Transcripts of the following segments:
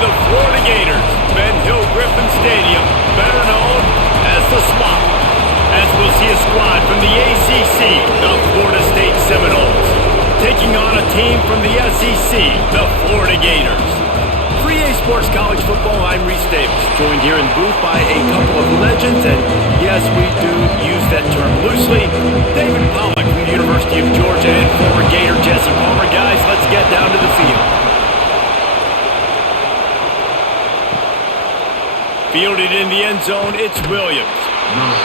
the Florida Gators, Ben Hill Griffin Stadium, better known as the Swamp, as we'll see a squad from the ACC, the Florida State Seminoles, taking on a team from the SEC, the Florida Gators. 3A Sports College Football, I'm Reese Davis, joined here in the booth by a couple of legends, and yes, we do use that term loosely. David Pollack from the University of Georgia and former Gator Jesse Palmer. Guys, let's get down to the field. Fielded in the end zone, it's Williams.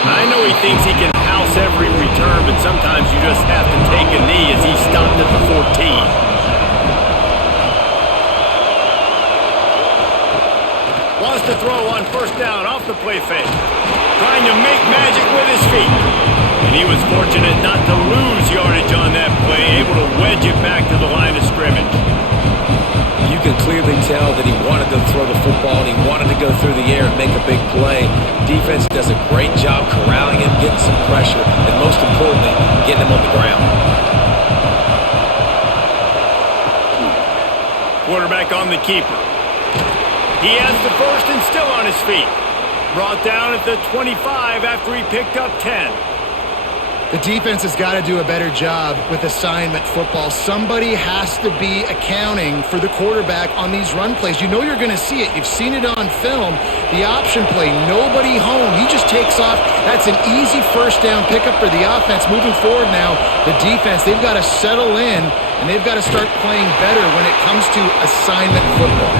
I know he thinks he can house every return, but sometimes you just have to take a knee as he stopped at the 14. Wants to throw on first down off the play fake. Trying to make magic with his feet. And he was fortunate not to lose yardage on that play, able to wedge it back to the line of scrimmage. You can clearly tell that he wanted to throw the football and he wanted to go through the air and make a big play. Defense does a great job corralling him, getting some pressure, and most importantly, getting him on the ground. Quarterback on the keeper. He has the first and still on his feet. Brought down at the 25 after he picked up 10. The defense has got to do a better job with assignment football. Somebody has to be accounting for the quarterback on these run plays. You know you're going to see it. You've seen it on film. The option play, nobody home. He just takes off. That's an easy first down pickup for the offense. Moving forward now, the defense, they've got to settle in, and they've got to start playing better when it comes to assignment football.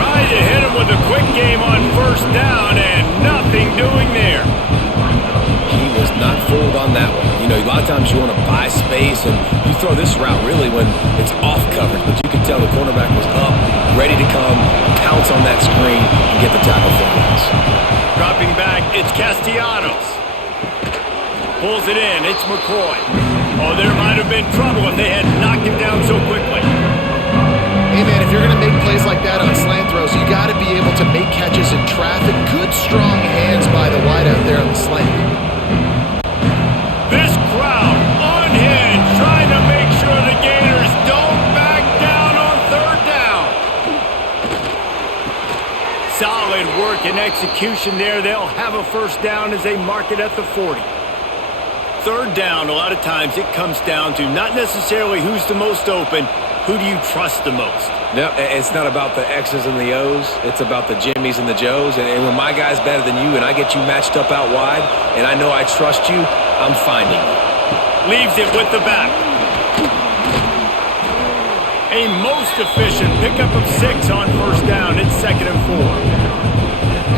Tried to hit him with a quick game on first down, and nothing doing there. He was not fooled on that one. You know, a lot of times you want to buy space, and you throw this route really when it's off coverage, but you can tell the cornerback was up, ready to come, pounce on that screen, and get the tackle for us. Dropping back, it's Castellanos. Pulls it in, it's McCoy. Oh, there might have been trouble if they had knocked him down so quickly. Hey, man, if you're going to make plays like that on slant throws, you got to be able to make catches in traffic. Good, strong hands by the wideout there on the slant. This crowd unhinged, trying to make sure the Gators don't back down on third down. Solid work and execution there. They'll have a first down as they mark it at the 40. Third down, a lot of times it comes down to not necessarily who's the most open, who do you trust the most? No, it's not about the X's and the O's. It's about the Jimmies and the Joes. And when my guy's better than you and I get you matched up out wide and I know I trust you, I'm finding you. Leaves it with the back. A most efficient pickup of 6 on first down. It's 2nd and 4.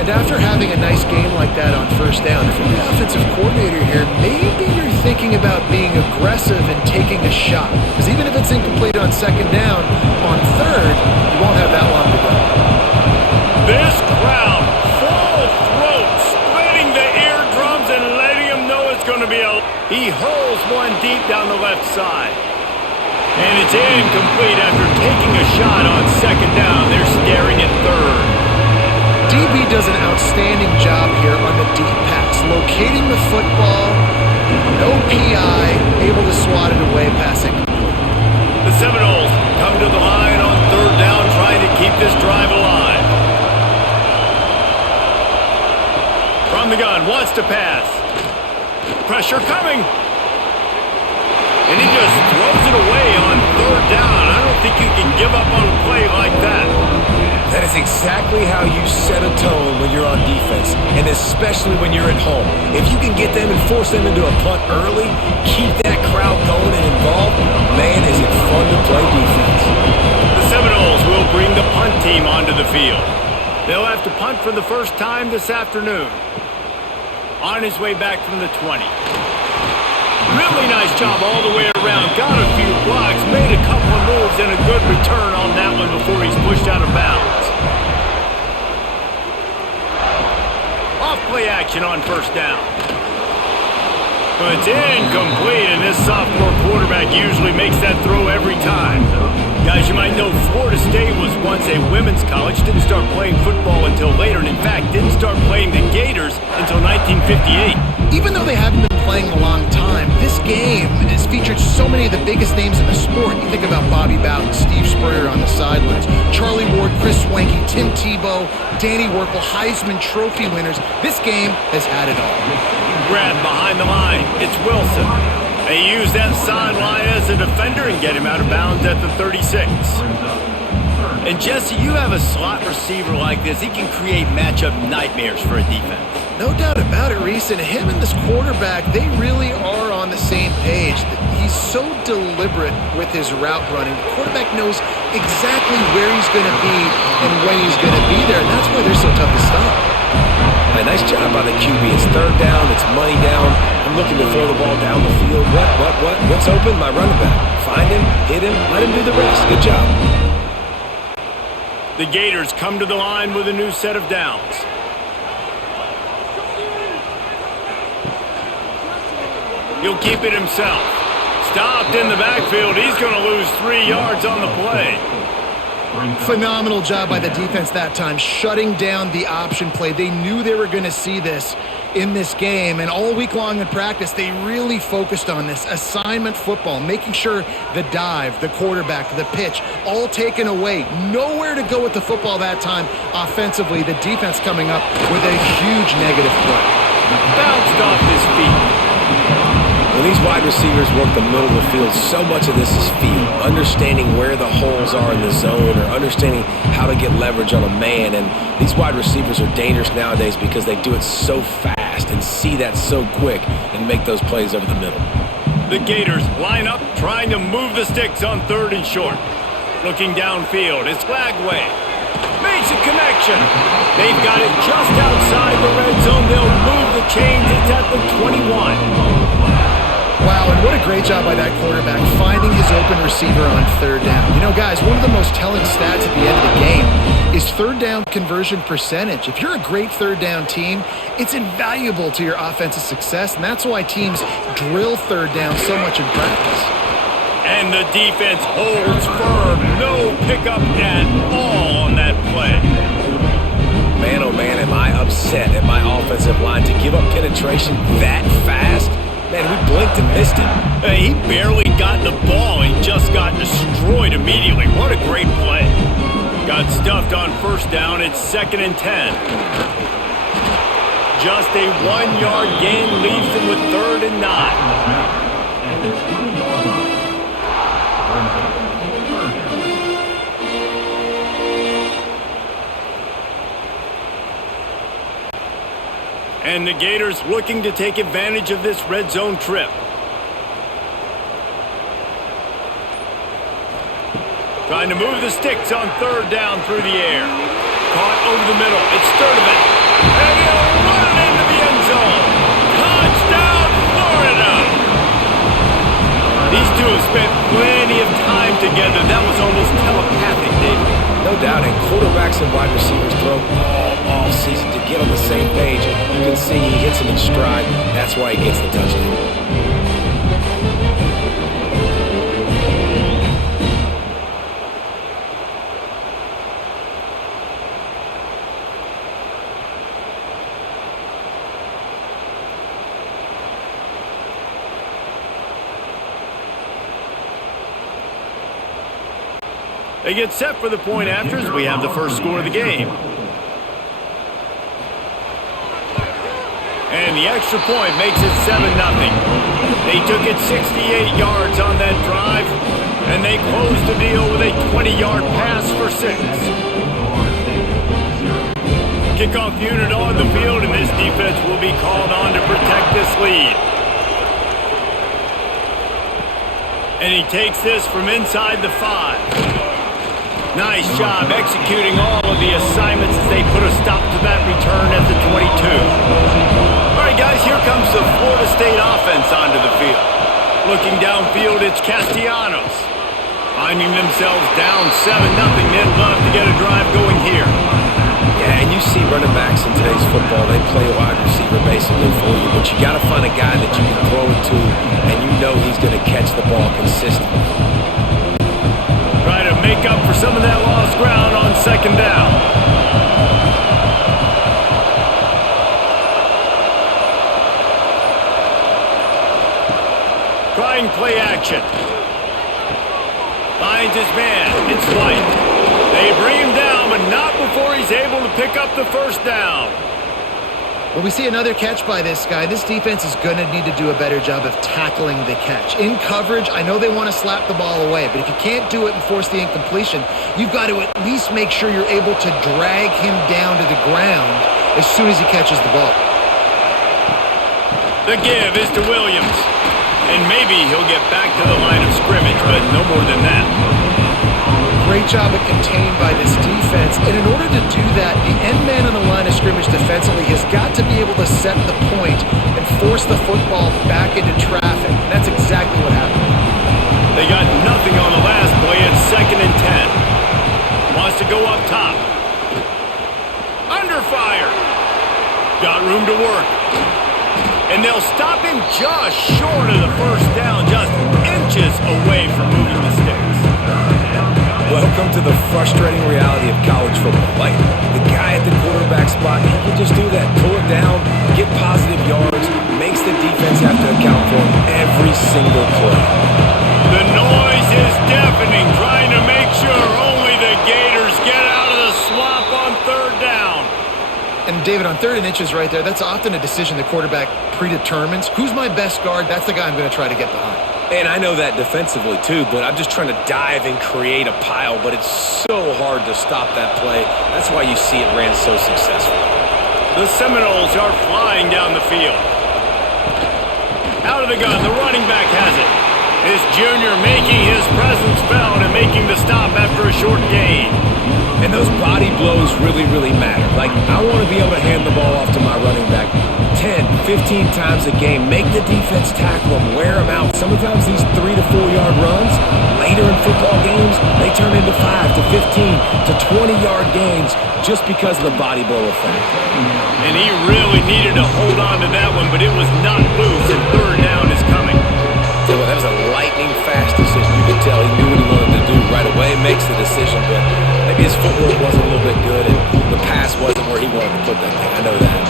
And after having a nice game like that on first down, if you're the offensive coordinator here, maybe you're thinking about being aggressive and taking a shot. Because even if it's incomplete on second down, on third, you won't have that long to go. This crowd, full throat, splitting the eardrums and letting them know it's going to be a... He hurls one deep down the left side. And it's incomplete after taking a shot on second down. They're staring at third. DB does an outstanding job here on the deep pass, locating the football, no PI, able to swat it away, passing. The Seminoles come to the line on third down, trying to keep this drive alive. From the gun, wants to pass. Pressure coming. And he just throws it away on third down. I don't think you can give up on a play like that. That is exactly how you set a tone when you're on defense, and especially when you're at home. If you can get them and force them into a punt early, keep that crowd going and involved, man, is it fun to play defense. The Seminoles will bring the punt team onto the field. They'll have to punt for the first time this afternoon. On his way back from the 20. Really nice job all the way around. Got a few blocks, made a couple of moves, and a good return on that one before he's pushed out of bounds. Off-play action on first down. But it's incomplete, and this sophomore quarterback usually makes that throw every time. Guys, you might know Florida State was once a women's college, didn't start playing football until later, and in fact, didn't start playing the Gators until 1958. Even though they haven't been playing a long time, this game has featured so many of the biggest names in the sport. You think about Bobby Bowden, Steve Spurrier on the sidelines, Charlie Ward, Chris Swanky, Tim Tebow, Danny Werkle, Heisman Trophy winners. This game has had it all. Grab behind the line. It's Wilson. They use that sideline as a defender and get him out of bounds at the 36. And Jesse, you have a slot receiver like this. He can create matchup nightmares for a defense. No doubt about it, Reese. And him and this quarterback, they really are on the same page. He's so deliberate with his route running. The quarterback knows exactly where he's going to be and when he's going to be there. And that's why they're so tough to stop. Hey, nice job by the QB. It's third down. It's money down. I'm looking to throw the ball down the field. What? What's open? My running back. Find him, hit him, let him do the rest. Good job. The Gators come to the line with a new set of downs. He'll keep it himself. Stopped in the backfield. He's going to lose 3 yards on the play. Phenomenal job by the defense that time, shutting down the option play. They knew they were going to see this in this game, and all week long in practice, they really focused on this assignment football, making sure the dive, the quarterback, the pitch, all taken away. Nowhere to go with the football that time offensively. The defense coming up with a huge negative play. Bounced off his feet. When these wide receivers work the middle of the field, so much of this is feel, understanding where the holes are in the zone or understanding how to get leverage on a man. And these wide receivers are dangerous nowadays because they do it so fast and see that so quick and make those plays over the middle. The Gators line up, trying to move the sticks on 3rd and short. Looking downfield, it's Flagway. Makes a connection. They've got it just outside the red zone. They'll move the chains. It's at the 21. Wow, and what a great job by that quarterback finding his open receiver on 3rd down. You know, guys, one of the most telling stats at the end of the game is 3rd down conversion percentage. If you're a great 3rd down team, it's invaluable to your offensive success, and that's why teams drill 3rd down so much in practice. And the defense holds firm. No pickup at all on that play. Man, oh man, am I upset at my offensive line to give up penetration that fast? Man, we blinked and missed him. He barely got the ball. He just got destroyed immediately. What a great play. Got stuffed on 1st down. It's 2nd and 10. Just a 1-yard gain leaves him with 3rd and 9. And the Gators looking to take advantage of this red zone trip. Trying to move the sticks on 3rd down through the air. Caught over the middle. It's Sturdivant. And he'll run it into the end zone. Touchdown, Florida! These two have spent plenty of time together. That was almost telepathic, David. No doubt, and quarterbacks and wide receivers throw all season to get on the same page. You can see he hits him in stride. That's why he gets the touchdown. They get set for the point after as we have the first score of the game. And the extra point makes it 7-0. They took it 68 yards on that drive, and they closed the deal with a 20-yard pass for 6. Kickoff unit on the field, and this defense will be called on to protect this lead. And he takes this from inside the 5. Nice job executing all of the assignments as they put a stop to that return at the 22. All right, guys, here comes the Florida State offense onto the field. Looking downfield, it's Castellanos. Finding themselves down 7-0, they'd love to get a drive going here. Yeah, and you see running backs in today's football, they play wide receiver basically for you, but you got to find a guy that you can throw it to, and you know he's going to catch the ball consistently. Try to make up for some of that lost ground on 2nd down. Trying play action. Finds his man. It's White. They bring him down, but not before pick up the first down. When we see another catch by this guy, this defense is going to need to do a better job of tackling the catch. In coverage, I know they want to slap the ball away, but if you can't do it and force the incompletion, you've got to at least make sure you're able to drag him down to the ground as soon as he catches the ball. The give is to Williams. And maybe he'll get back to the line of scrimmage, but no more than that. Great job of contained by this defense. And in order to do that, the end man on the line of scrimmage defensively has got to be able to set the point and force the football back into traffic. And that's exactly what happened. They got nothing on the last play. It's 2nd and 10. Wants to go up top. Under fire. Got room to work. And they'll stop him just short of the first down, just inches away from moving the sticks. Welcome to the frustrating reality of college football. Like, the guy at the quarterback spot, he can just do that. Pull it down, get positive yards, makes the defense have to account for him every single play. The noise is deafening, trying to make sure only the Gators get out of the swamp on 3rd down. And David, on 3rd and inches right there, that's often a decision the quarterback predetermines. Who's my best guard? That's the guy I'm going to try to get behind. And I know that defensively too, but I'm just trying to dive and create a pile, but it's so hard to stop that play. That's why you see it ran so successfully. The Seminoles are flying down the field. Out of the gun, the running back has it. This junior making his presence felt and making the stop after a short gain. And those body blows really, really matter. Like, I want to be able to hand the ball off to my running back 10, 15 times a game. Make the defense tackle him, wear him out. Sometimes these 3 to 4 yard runs, later in football games, they turn into 5 to 15 to 20 yard gains just because of the body blow effect. And he really needed to hold on to that one, but it was not loose, and 3rd down is coming. So that was a lightning fast decision. You could tell he knew what he wanted to do right away, makes the decision, but maybe his footwork wasn't a little bit good and the pass wasn't where he wanted to put that thing. I know that.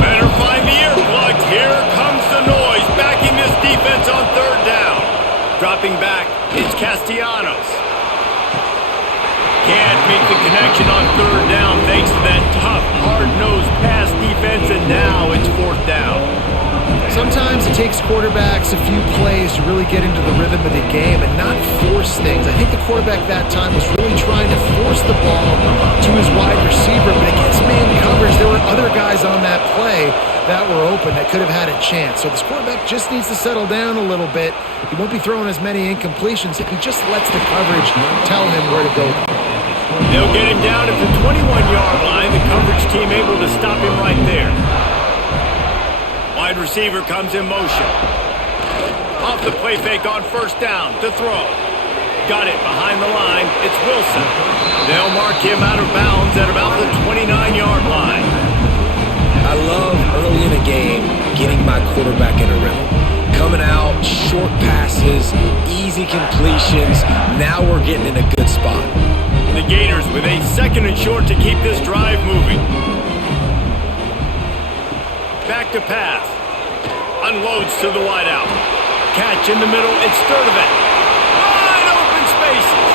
Better find the earplugs. Here comes the noise, backing this defense on 3rd down. Dropping back, it's Castellanos. Can't make the connection on 3rd down thanks to that tough, hard-nosed pass defense, and now it's 4th down. Sometimes it takes quarterbacks a few plays to really get into the rhythm of the game and not force things. I think the quarterback that time was really trying to force the ball to his wide receiver, but against man coverage, there were other guys on that play that were open that could have had a chance. So this quarterback just needs to settle down a little bit. He won't be throwing as many incompletions if he just lets the coverage tell him where to go. They'll get him down at the 21-yard line. The coverage team able to stop him right there. Wide receiver comes in motion. Off the play fake on 1st down to throw. Got it behind the line. It's Wilson. They'll mark him out of bounds at about the 29-yard line. I love early in a game getting my quarterback in a rhythm. Coming out, short passes, easy completions. Now we're getting in a good spot. The Gators with a 2nd and short to keep this drive moving. Back to pass. Unloads to the wideout. Catch in the middle. It's Sturdivant. Wide open spaces.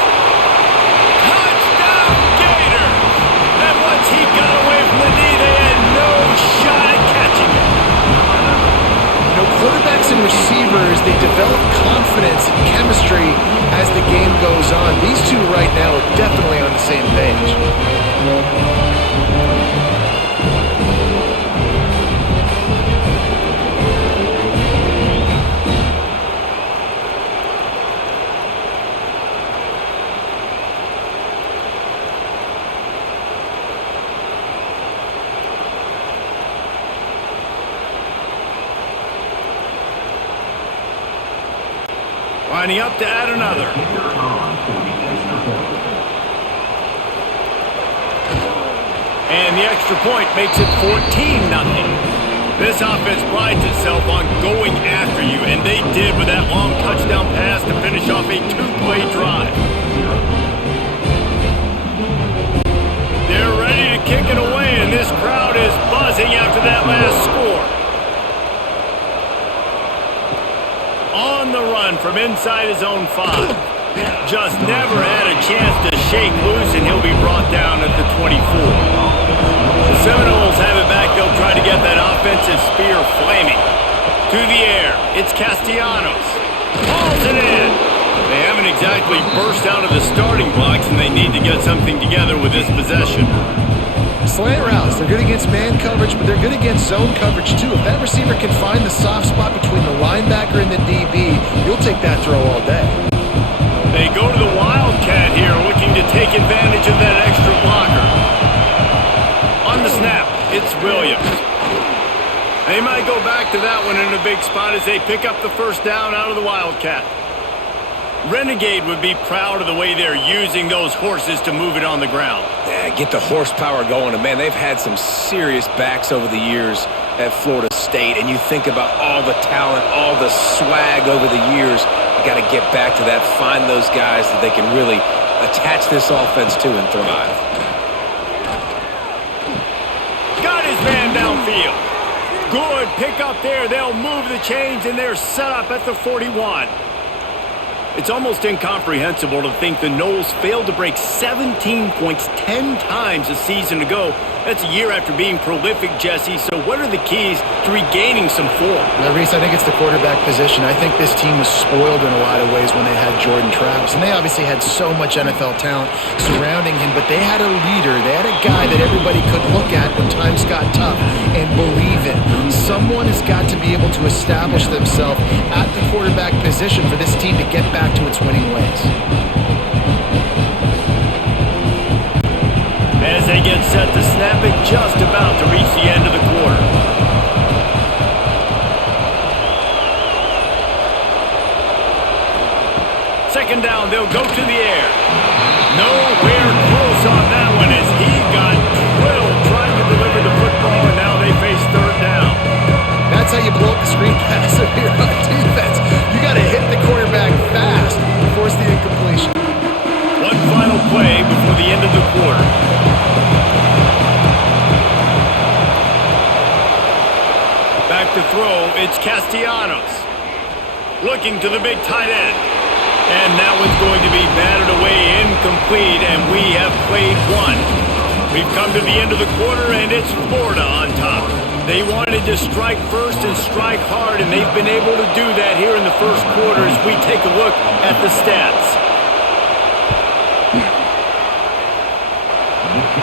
Touchdown Gators! And once he got away from the knee, they had no shot at catching it. You know, quarterbacks and receivers, they develop confidence and chemistry as the game goes on. These two right now are definitely on the same page. Lining up to add another. And the extra point makes it 14-0. This offense prides itself on going after you, and they did with that long touchdown pass to finish off a 2-play drive. They're ready to kick it away, and this crowd is buzzing after that last score. On the run from inside his own 5. Just never had a chance to shake loose, and he'll be brought down at the 24. To the air, it's Castellanos. Hauls it in. They haven't exactly burst out of the starting blocks, and they need to get something together with this possession. Slant routes, they're good against man coverage, but they're good against zone coverage too. If that receiver can find the soft spot between the linebacker and the DB, you'll take that throw all day. They go to the Wildcat here, looking to take advantage of that extra blocker. On the snap, it's Williams. They might go back to that one in a big spot as they pick up the first down out of the Wildcat. Renegade would be proud of the way they're using those horses to move it on the ground. Yeah, get the horsepower going. And, man, they've had some serious backs over the years at Florida State. And you think about all the talent, all the swag over the years. You got to get back to that, find those guys that they can really attach this offense to and thrive. Got his man downfield. Good pick up there. They'll move the chains, and they're set up at the 41. It's almost incomprehensible to think the Noles failed to break 17 points 10 times a season ago. That's a year after being prolific, Jesse. So what are the keys to regaining some form? Reese, I think it's the quarterback position. I think this team was spoiled in a lot of ways when they had Jordan Travis. And they obviously had so much NFL talent surrounding him, but they had a leader. They had a guy that everybody could look at when times got tough and believe in. Someone has got to be able to establish themselves at the quarterback position for this team to get back to its winning ways. As they get set to snap it, just about to reach the end of the quarter. Second down, they'll go to the air. Nowhere close on that one as he got drilled trying to deliver the football, and now they face third down. That's how you blow up the screen pass if you're on defense. You got to hit the quarterback fast and force the incompletion. One final play before the end of the quarter. Back to throw, it's Castellanos. Looking to the big tight end. And that one's going to be batted away, incomplete, and we have played one. We've come to the end of the quarter, and it's Florida on top. They wanted to strike first and strike hard, and they've been able to do that here in the first quarter as we take a look at the stats.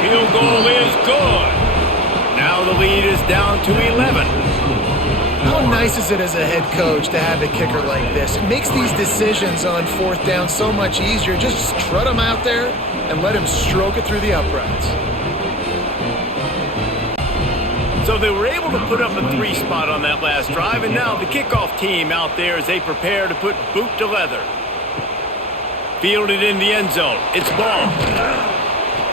Field goal is good. Now the lead is down to 11. How nice is it as a head coach to have a kicker like this? It makes these decisions on fourth down so much easier. Just strut him out there and let him stroke it through the uprights. So they were able to put up a 3 spot on that last drive, and now the kickoff team out there as they prepare to put boot to leather. Fielded in the end zone. It's ball.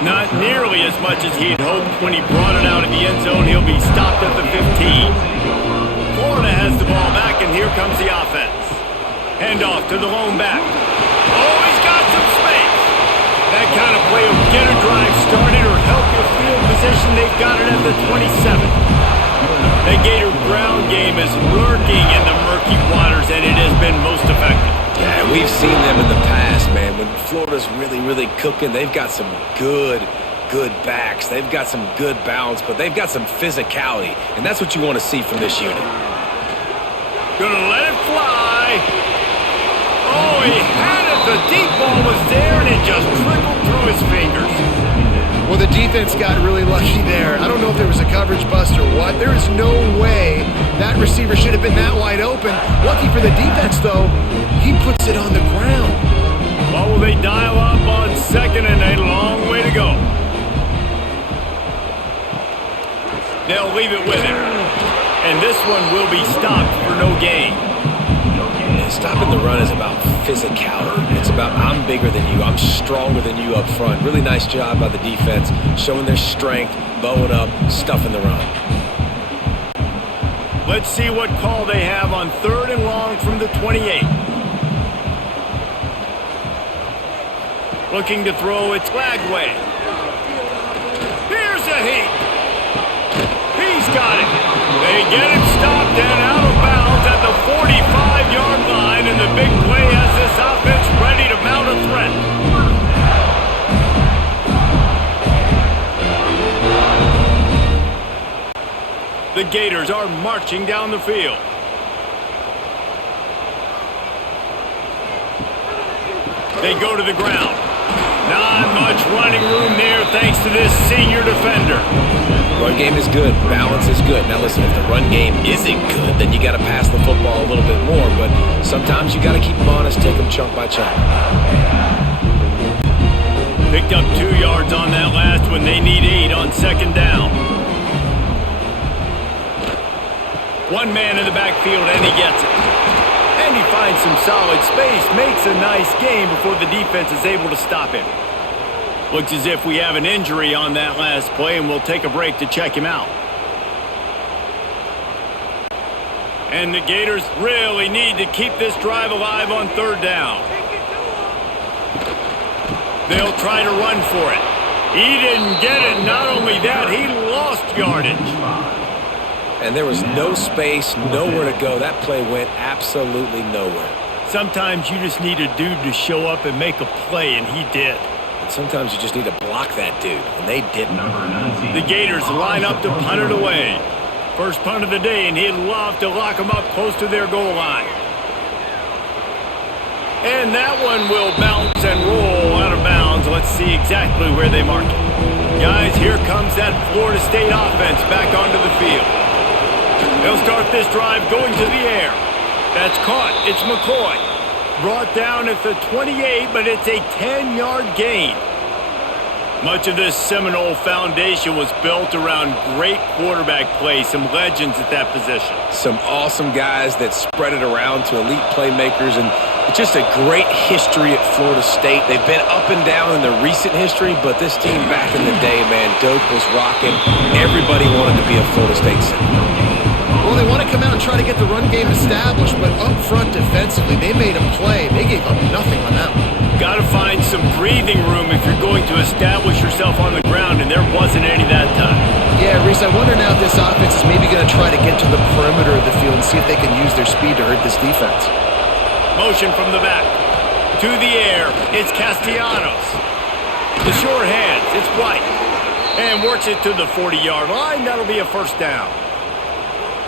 Not nearly as much as he'd hoped when he brought it out of the end zone. He'll be stopped at the 15. Florida has the ball back, and here comes the offense. Handoff to the lone back. Oh, he's got some space. That kind of play will get a drive started or help your field position. They've got it at the 27. The Gator ground game is lurking in the murky waters, and it has been most effective. Yeah, we've seen them in the past, man. When Florida's really, really cooking, they've got some good backs. They've got some good balance, but they've got some physicality, and that's what you want to see from this unit. Gonna let it fly. Oh, he had it. The deep ball was there, and it just trickled through his fingers. Well, the defense got really lucky there. I don't know if there was a coverage bust or what. There is no way that receiver should have been that wide open. Lucky for the defense, though, he puts it on the ground. What will they dial up on second and a long way to go? They'll leave it with him. And this one will be stopped for no gain. And stopping the run is about physicality. It's about I'm bigger than you. I'm stronger than you up front. Really nice job by the defense, showing their strength, bowing up, stuffing the run. Let's see what call they have on third and long from the 28. Looking to throw, it's Lagway. Here's a heat. He's got it. They get him stopped and out of bounds at the 45-yard line, and the big play has this offense ready to mount a threat. The Gators are marching down the field. They go to the ground. Not much running room there thanks to this senior defender. Run game is good. Balance is good. Now listen, if the run game isn't good, then you got to pass the football a little bit more. But sometimes you got to keep them honest, take them chunk by chunk. Picked up 2 yards on that last one. They need 8 on second down. One man in the backfield, and he gets it. And he finds some solid space, makes a nice gain before the defense is able to stop him. Looks as if we have an injury on that last play, and we'll take a break to check him out. And the Gators really need to keep this drive alive on third down. They'll try to run for it. He didn't get it. Not only that, he lost yardage. And there was no space, nowhere to go. That play went absolutely nowhere. Sometimes you just need a dude to show up and make a play, and he did. And sometimes you just need to block that dude, and they didn't. The Gators line up to punt it away. First punt of the day, and he'd love to lock them up close to their goal line. And that one will bounce and roll out of bounds. Let's see exactly where they mark it. Guys, here comes that Florida State offense back onto the field. They'll start this drive going to the air. That's caught. It's McCoy. Brought down at the 28, but it's a 10-yard gain. Much of this Seminole foundation was built around great quarterback play, some legends at that position. Some awesome guys that spread it around to elite playmakers, and it's just a great history at Florida State. They've been up and down in the recent history, but this team back in the day, man, Doak was rocking. Everybody wanted to be a Florida State Seminole. Well, they want to come out and try to get the run game established, but up front defensively, they made a play. They gave up nothing on that one. Got to find some breathing room if you're going to establish yourself on the ground, and there wasn't any that time. Yeah, Reese, I wonder now if this offense is maybe going to try to get to the perimeter of the field and see if they can use their speed to hurt this defense. Motion from the back. To the air, it's Castellanos. The short hands, it's White. And works it to the 40-yard line. That'll be a first down.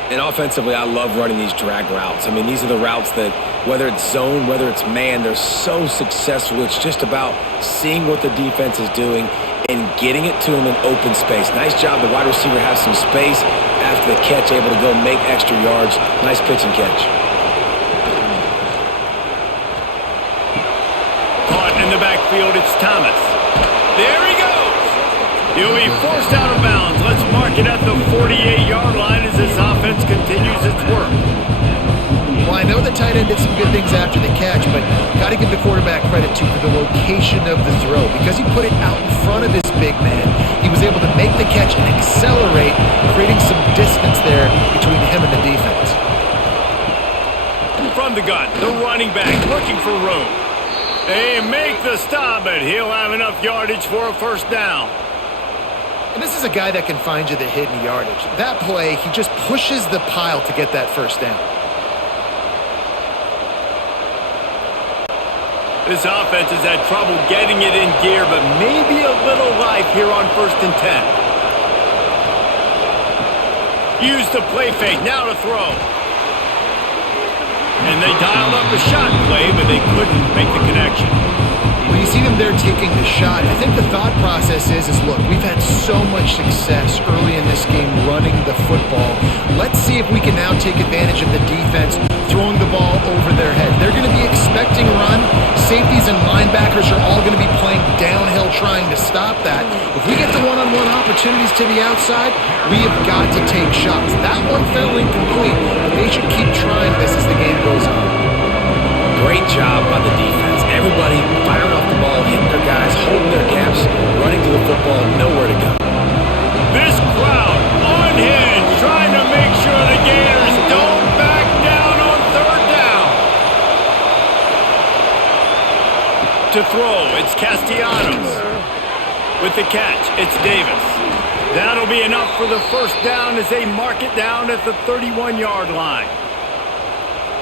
And offensively, I love running these drag routes. I mean, these are the routes that, whether it's zone, whether it's man, they're so successful. It's just about seeing what the defense is doing and getting it to them in open space. Nice job. The wide receiver has some space after the catch, able to go make extra yards. Nice pitch and catch. Caught in the backfield, it's Thomas. There he goes. He'll be forced out of bounds. Let's mark it at the 48-yard line as this offense continues its work. Well, I know the tight end did some good things after the catch, but got to give the quarterback credit, too, for the location of the throw. Because he put it out in front of his big man, he was able to make the catch and accelerate, creating some distance there between him and the defense. From the gun, the running back looking for room. They make the stop, but he'll have enough yardage for a first down. And this is a guy that can find you the hidden yardage. That play, he just pushes the pile to get that first down. This offense has had trouble getting it in gear, but maybe a little life here on 1st and 10. Use the play fake, now to throw. And they dialed up the shot play, but they couldn't make the connection. When you see them there taking the shot, I think the thought process is look, we've had so much success early in this game running the football. Let's see if we can now take advantage of the defense throwing the ball over their head. They're going to be expecting run. Safeties and linebackers are all going to be playing downhill trying to stop that. If we get the one-on-one opportunities to the outside, we have got to take shots. That one fell incomplete, but they should keep trying this as the game goes on. Great job by the defense. Everybody firing off the ball, hitting their guys, holding their gaps, running to the football, nowhere to go. This crowd unhinged, trying to make sure the Gators don't back down on third down. To throw, it's Castellanos. With the catch, it's Davis. That'll be enough for the first down as they mark it down at the 31-yard line.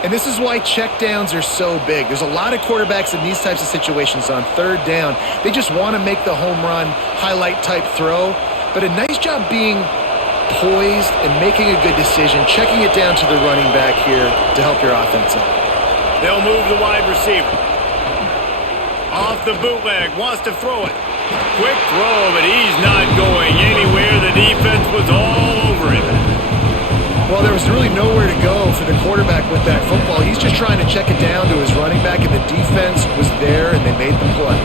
And this is why checkdowns are so big. There's a lot of quarterbacks in these types of situations on third down. They just want to make the home run, highlight type throw. But a nice job being poised and making a good decision, checking it down to the running back here to help your offense out. They'll move the wide receiver. the bootleg, wants to throw it. Quick throw, but he's not going anywhere. The defense was all over him. Well, there was really nowhere to go for the quarterback with that football. He's just trying to check it down to his running back, and the defense was there, and they made the play.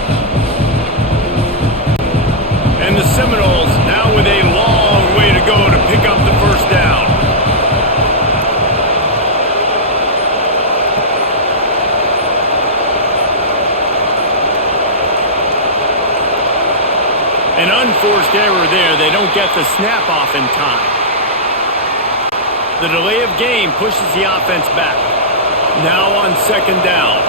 And the Seminoles now with a long way to go to pick up the first down. An unforced error there. They don't get the snap off in time. The delay of game pushes the offense back. Now on second down.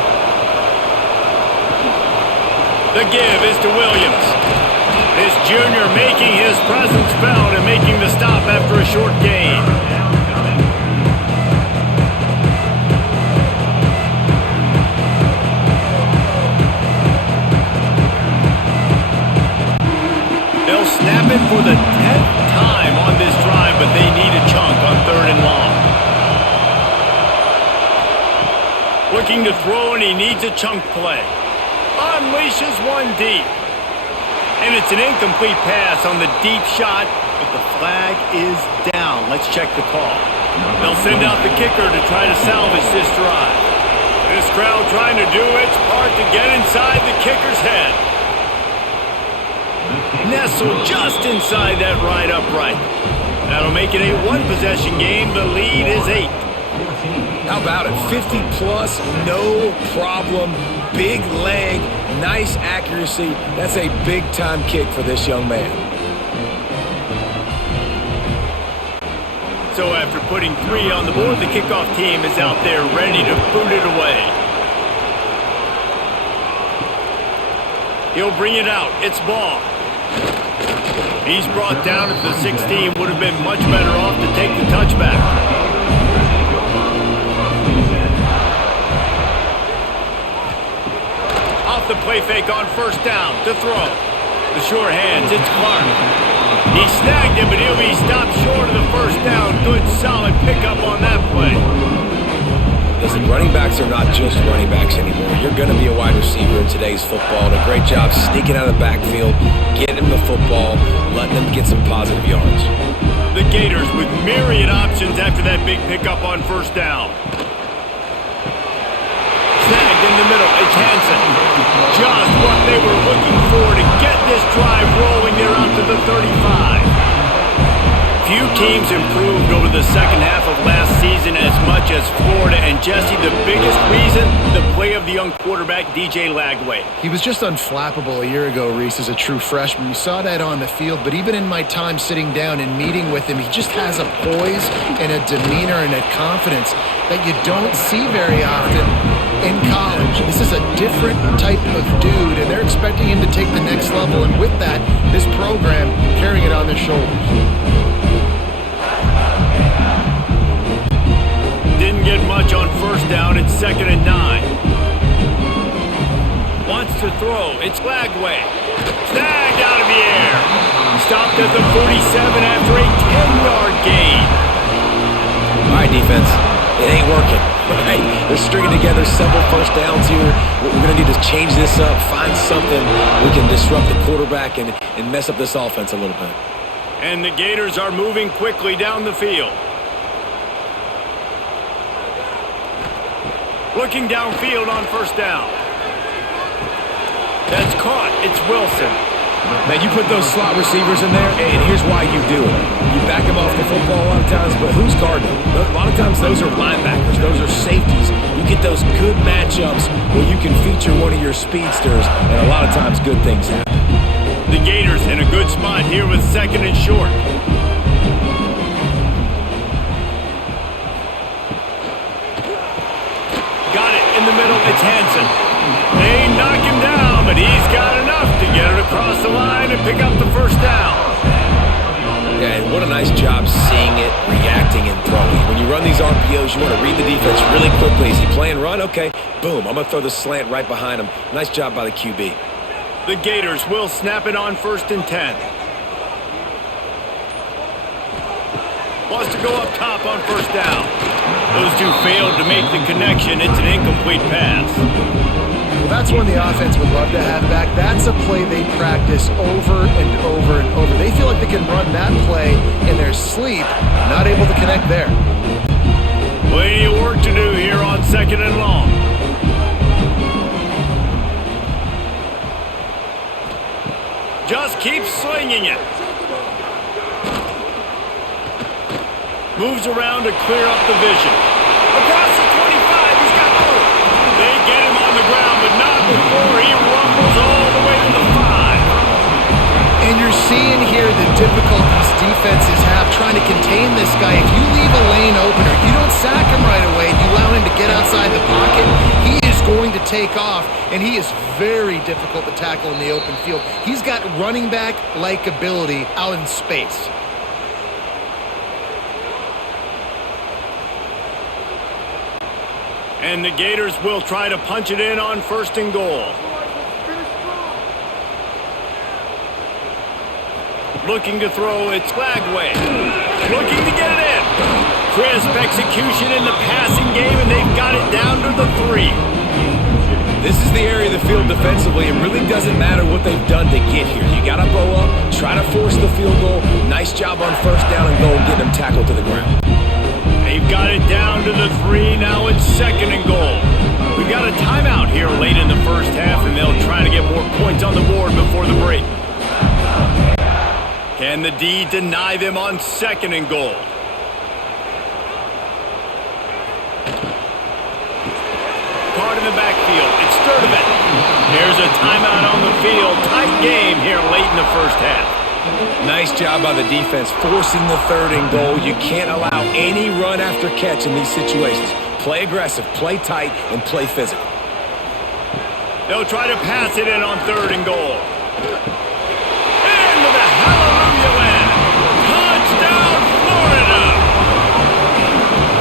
The give is to Williams. This junior making his presence felt and making the stop after a short gain. They'll snap it for the 10th time on this drive, but they need a chunk on 3rd and long. Looking to throw, and he needs a chunk play. Unleashes one deep. And it's an incomplete pass on the deep shot, but the flag is down. Let's check the call. They'll send out the kicker to try to salvage this drive. This crowd trying to do its part to get inside the kicker's head. Nestled just inside that right upright. That'll make it a one-possession game. The lead is 8. How about it? 50 plus, no problem. Big leg, nice accuracy. That's a big-time kick for this young man. So after putting 3 on the board, the kickoff team is out there ready to boot it away. He'll bring it out. It's ball. He's brought down at the 16. Would have been much better off to take the touchback. Off the play fake on first down to throw. The sure hands, it's Clark. He snagged him, but he'll be stopped short of the first down. Good, solid pickup on that play. Listen, running backs are not just running backs anymore. You're going to be a wide receiver in today's football. And a great job sneaking out of the backfield, getting him the football, letting them get some positive yards. The Gators with myriad options after that big pickup on first down. Snagged in the middle, it's Hansen. Just what they were looking for to get this drive rolling there out to the 35. Few teams improved over the second half of last season as much as Florida. And Jesse, the biggest reason, the play of the young quarterback, DJ Lagway. He was just unflappable a year ago, Reese, as a true freshman. You saw that on the field, but even in my time sitting down and meeting with him, he just has a poise and a demeanor and a confidence that you don't see very often in college. This is a different type of dude, and they're expecting him to take the next level. And with that, this program carrying it on their shoulders. Didn't get much on first down. It's 2nd and 9. Wants to throw. It's Lagway. Snagged out of the air. Stopped at the 47 after a 10-yard gain. All right, defense. It ain't working. Right? They're stringing together several first downs here. What we're going to do is change this up, find something we can disrupt the quarterback and mess up this offense a little bit. And the Gators are moving quickly down the field. Looking downfield on first down. That's caught. It's Wilson. Man, you put those slot receivers in there, and here's why you do it. You back them off the football a lot of times, but who's guarding them? A lot of times those are linebackers. Those are safeties. You get those good matchups where you can feature one of your speedsters, and a lot of times good things happen. The Gators in a good spot here with 2nd and short. In the middle, it's Hansen. They knock him down, but he's got enough to get it across the line and pick up the first down. Yeah, and what a nice job seeing it, reacting, and throwing. When you run these RPOs, you want to read the defense really quickly. Is he playing run? Okay, boom, I'm going to throw the slant right behind him. Nice job by the QB. The Gators will snap it on 1st and 10. Wants to go up top on first down. Those two failed to make the connection. It's an incomplete pass. Well, that's one the offense would love to have back. That's a play they practice over and over and over. They feel like they can run that play in their sleep, not able to connect there. Plenty of work to do here on 2nd and long. Just keeps slinging it. Moves around to clear up the vision. Across the 25, he's got room. They get him on the ground, but not before he rumbles all the way to the 5. And you're seeing here the difficulties defenses have trying to contain this guy. If you leave a lane open or you don't sack him right away, you allow him to get outside the pocket, he is going to take off, and he is very difficult to tackle in the open field. He's got running back-like ability out in space. And the Gators will try to punch it in on 1st and goal. Looking to throw, it's Flagway. Looking to get it in. Crisp execution in the passing game, and they've got it down to the 3. This is the area of the field defensively. It really doesn't matter what they've done to get here. You got to bow up, try to force the field goal. Nice job on 1st down and goal, getting them tackled to the ground. They've got it down to the 3. Now it's 2nd and goal. We've got a timeout here late in the first half, and they'll try to get more points on the board before the break. Can the D deny them on 2nd and goal? Card in the backfield. It's Sturdivant. There's a timeout on the field. Tight game here late in the first half. Nice job by the defense forcing the 3rd and goal. You can't allow any run after catch in these situations. Play aggressive, play tight, and play physical. They'll try to pass it in on 3rd and goal. Into the hallelujah land. Touchdown, Florida!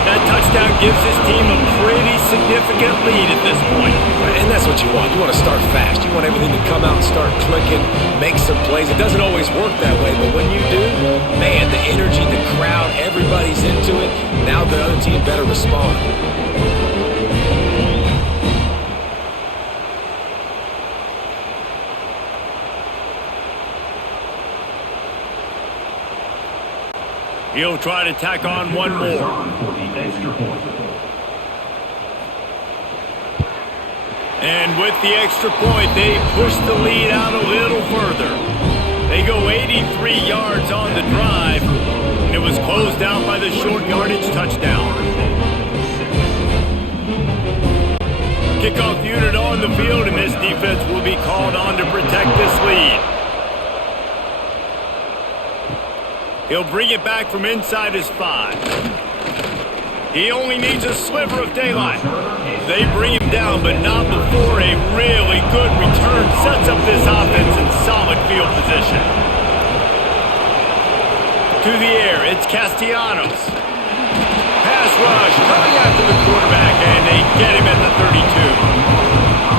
That touchdown gives his team a pretty significant lead at this point. And that's what you want. You want to start fast. You want everything to come out and start clicking, make some plays. It doesn't always work that way, but when you do, man, the energy, the crowd, everybody's into it. Now the other team better respond. He'll try to tack on one more. And with the extra point, they push the lead out a little further. They go 83 yards on the drive, and it was closed out by the short yardage touchdown. Kickoff unit on the field, and this defense will be called on to protect this lead. He'll bring it back from inside his 5. He only needs a sliver of daylight. They bring him down, but not before a really good return sets up this offense in solid field position. To the air, it's Castellanos. Pass rush, coming after the quarterback, and they get him at the 32.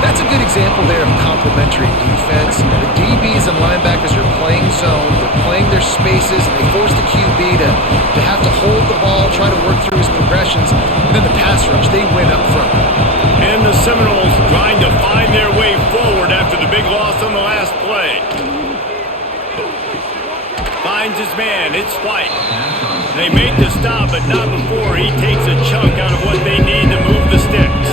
That's a good example there of complementary defense. The DBs and linebackers are playing zone, they're playing their spaces, and they force the QB to have to hold the ball, try to work through his progressions, and then the pass rush, they win up front. And the Seminoles trying to find their way forward after the big loss on the last play. Finds his man, it's White. They make the stop, but not before he takes a chunk out of what they need to move the sticks.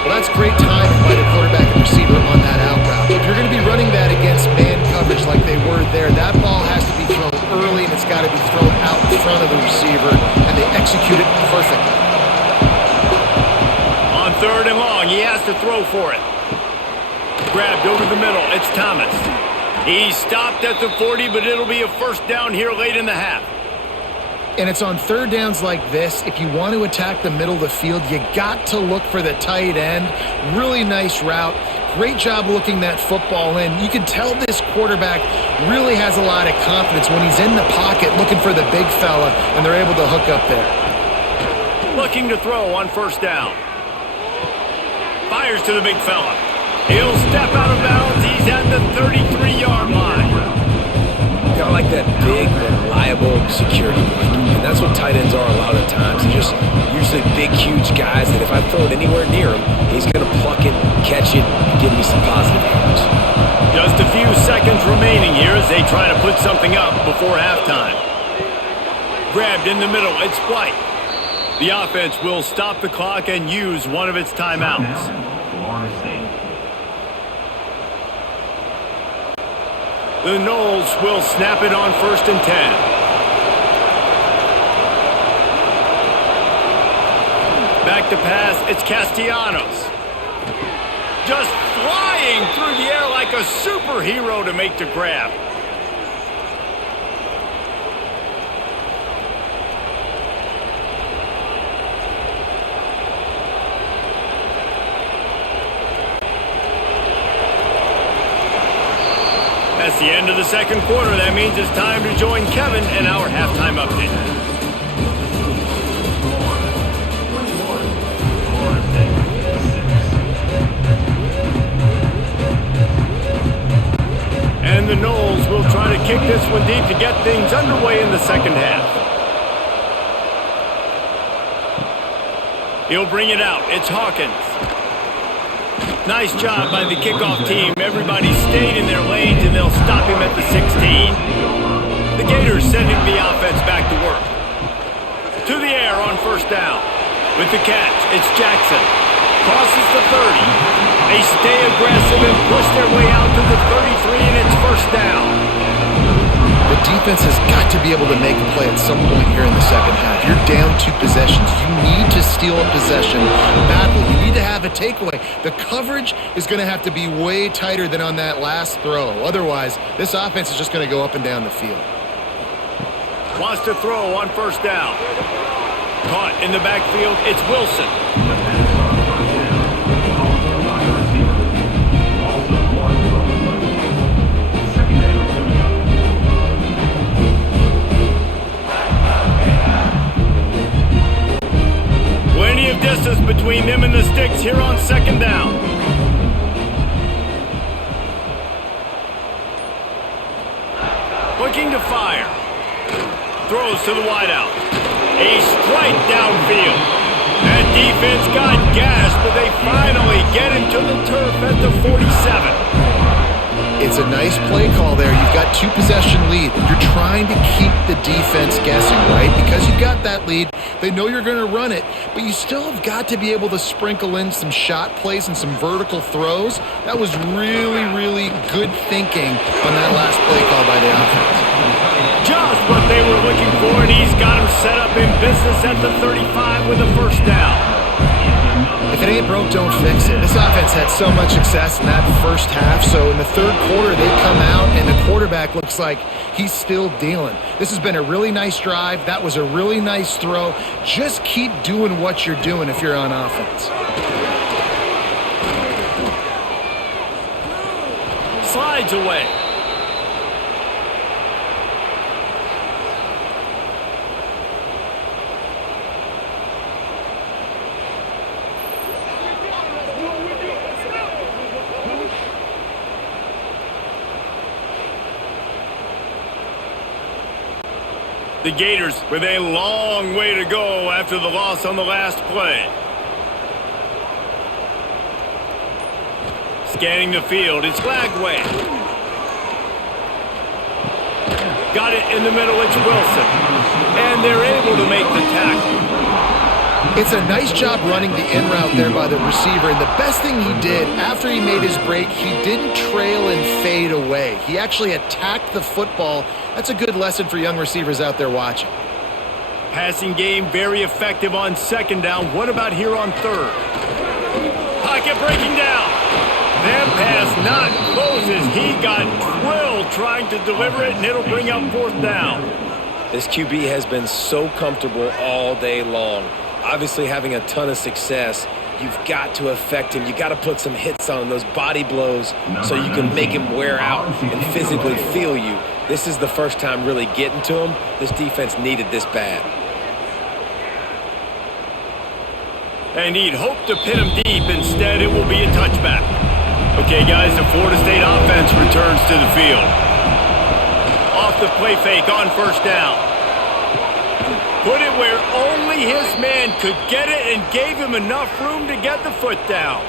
Well, that's great timing by the quarterback and receiver on that out route. If you're going to be running that against man coverage like they were there, that ball has to be thrown early and it's got to be thrown out in front of the receiver, and they execute it perfectly. On 3rd and long, he has to throw for it. Grabbed over the middle, it's Thomas. He stopped at the 40, but it'll be a 1st down here late in the half. And it's on 3rd downs like this, if you want to attack the middle of the field, you got to look for the tight end. Really nice route. Great job looking that football in. You can tell this quarterback really has a lot of confidence when he's in the pocket looking for the big fella, and they're able to hook up there. Looking to throw on 1st down. Fires to the big fella. He'll step out of bounds. He's at the 33-yard line. Kind of like that big, reliable reliable security blanket. And that's what tight ends are a lot of the times. They're just usually big, huge guys that if I throw it anywhere near him, he's going to pluck it, catch it, and give me some positive yards. Just a few seconds remaining here as they try to put something up before halftime. Grabbed in the middle, it's White. The offense will stop the clock and use one of its timeouts. The Knowles will snap it on 1st and 10. Back to pass, it's Castellanos. Just flying through the air like a superhero to make the grab. That's the end of the second quarter. That means it's time to join Kevin in our halftime update. And the Knowles will try to kick this one deep to get things underway in the second half. He'll bring it out. It's Hawkins. Nice job by the kickoff team. Everybody stayed in their lanes, and they'll stop him at the 16. The Gators sending the offense back to work. To the air on 1st down. With the catch, it's Jackson. Crosses the 30. They stay aggressive and push their way out to the 33, and it's 1st down. The defense has got to be able to make a play at some point here in the second half. You're down 2 possessions. You need to steal a possession badly. You need to have a takeaway. The coverage is going to have to be way tighter than on that last throw. Otherwise, this offense is just going to go up and down the field. Wants to throw on 1st down. Caught in the backfield, it's Wilson. Plenty of distance between them and the sticks here on 2nd down. Looking to fire. Throws to the wideout. A strike downfield. That defense got gashed, but they finally get him to the turf at the 47. It's a nice play call there. You've got 2 possession lead. You're trying to keep the defense guessing, right? Because you've got that lead. They know you're going to run it, but you still have got to be able to sprinkle in some shot plays and some vertical throws. That was really, really good thinking on that last play call by the offense. Just what they were looking for, and he's got him set up in business at the 35 with a 1st down. If it ain't broke, don't fix it. This offense had so much success in that first half, so in the third quarter they come out and the quarterback looks like he's still dealing. This has been a really nice drive. That was a really nice throw. Just keep doing what you're doing if you're on offense. Slides away. The Gators with a long way to go after the loss on the last play. Scanning the field, it's Lagway. Got it in the middle, it's Wilson. And they're able to make the tackle. It's a nice job running the in route there by the receiver, and the best thing he did after he made his break, he didn't trail and fade away. He actually attacked the football. That's a good lesson for young receivers out there watching. Passing game very effective on 2nd down. What about here on 3rd? Pocket breaking down. That pass not closes. He got drilled trying to deliver it, and it'll bring up 4th down. This QB has been so comfortable all day long. Obviously having a ton of success. You've got to affect him. You've got to put some hits on him, those body blows, so you can make him wear out and physically feel you. This is the first time really getting to him. This defense needed this bad. And he'd hoped to pin him deep. Instead, it will be a touchback. Okay, guys, the Florida State offense returns to the field. Off the play fake on first down. Put it where only his man could get it and gave him enough room to get the foot down.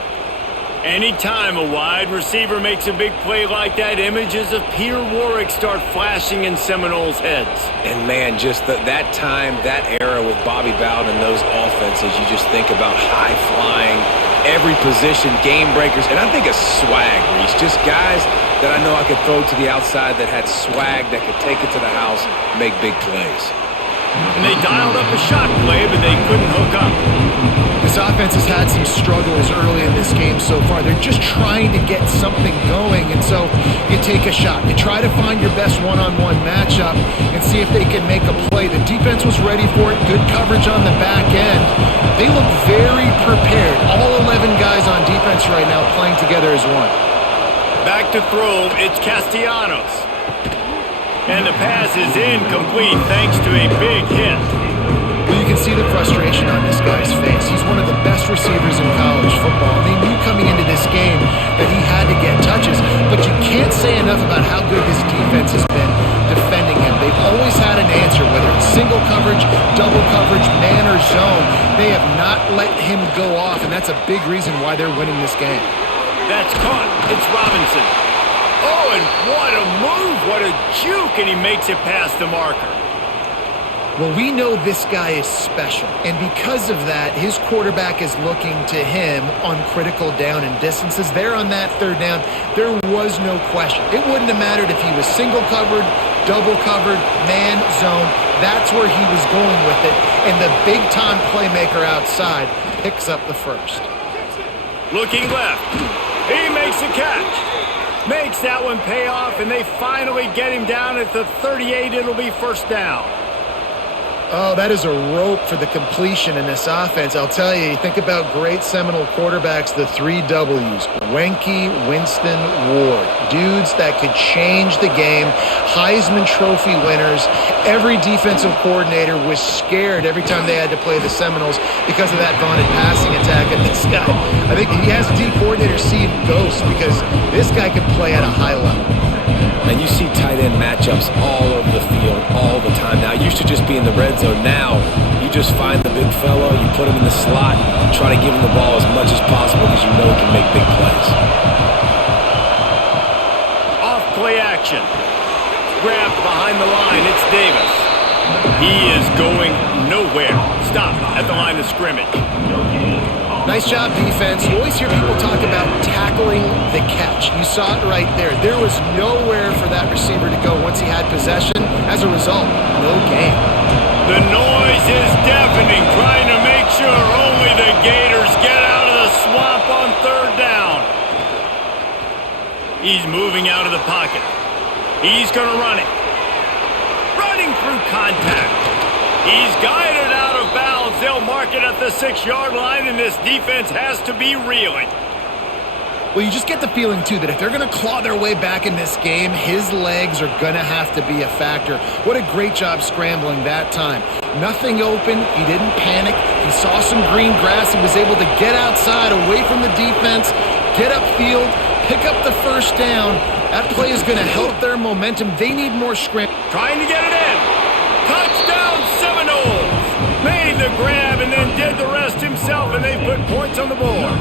Anytime a wide receiver makes a big play like that, images of Peter Warrick start flashing in Seminoles' heads. And, man, just that time, that era with Bobby Bowden and those offenses, you just think about high-flying, every position, game breakers, and I think of swag, Reese. Just guys that I know I could throw to the outside that had swag that could take it to the house, make big plays. And they dialed up a shot play, but they couldn't hook up. This offense has had some struggles early in this game so far. They're just trying to get something going, and so you take a shot. You try to find your best one-on-one matchup and see if they can make a play. The defense was ready for it. Good coverage on the back end. They look very prepared. All 11 guys on defense right now playing together as one. Back to throw, it's Castellanos. And the pass is incomplete thanks to a big hit. Well, you can see the frustration on this guy's face. He's one of the best receivers in college football. They knew coming into this game that he had to get touches, but you can't say enough about how good this defense has been defending him. They've always had an answer, whether it's single coverage, double coverage, man or zone. They have not let him go off, and that's a big reason why they're winning this game. That's caught. It's Robinson. Oh, and what a move, what a juke, and he makes it past the marker. Well, we know this guy is special, and because of that, his quarterback is looking to him on critical down and distances. There on that third down, there was no question. It wouldn't have mattered if he was single covered, double covered, man, zone. That's where he was going with it, and the big-time playmaker outside picks up the first. Looking left. He makes a catch. Makes that one pay off, and they finally get him down at the 38. It'll be first down. Oh, that is a rope for the completion in this offense. I'll tell you, you think about great Seminole quarterbacks, the 3 W's, Wenke, Winston, Ward. Dudes that could change the game, Heisman Trophy winners. Every defensive coordinator was scared every time they had to play the Seminoles because of that vaunted passing attack. And this guy, I think he has D coordinators seeing ghosts because this guy can play at a high level. And you see tight end matchups all over the field all the time now. It used to just be in the red zone. Now you just find the big fellow, you put him in the slot, try to give him the ball as much as possible because you know he can make big plays. Off play action. Grabbed behind the line. It's Davis. He is going nowhere. Stop at the line of scrimmage. Nice job, defense. You always hear people talk about tackling the catch. You saw it right there. There was nowhere for that receiver to go once he had possession. As a result, no gain. The noise is deafening, trying to make sure only the Gators get out of the swamp on third down. He's moving out of the pocket. He's going to run it. Running through contact. He's guided out of bounds. They'll mark it at the 6-yard line, and this defense has to be reeling. Well, you just get the feeling, too, that if they're going to claw their way back in this game, his legs are going to have to be a factor. What a great job scrambling that time. Nothing open. He didn't panic. He saw some green grass. He was able to get outside, away from the defense, get upfield, pick up the first down. That play is going to help their momentum. They need more scramble. Trying to get it in. Touchdown Seminoles! Made the grab and then did the rest himself, and they put points on the board.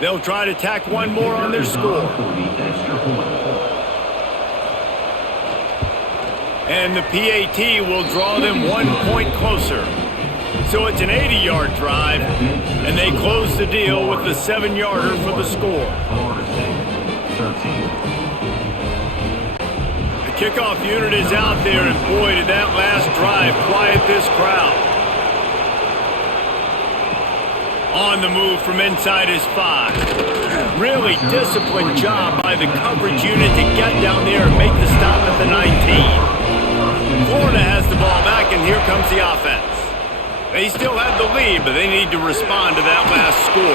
They'll try to tack one more on their score. And the PAT will draw them 1 point closer. So it's an 80-yard drive, and they close the deal with the 7-yarder for the score. The kickoff unit is out there, and boy, did that last drive quiet this crowd. On the move from inside his 5. Really disciplined job by the coverage unit to get down there and make the stop at the 19. They still have the lead, but they need to respond to that last score.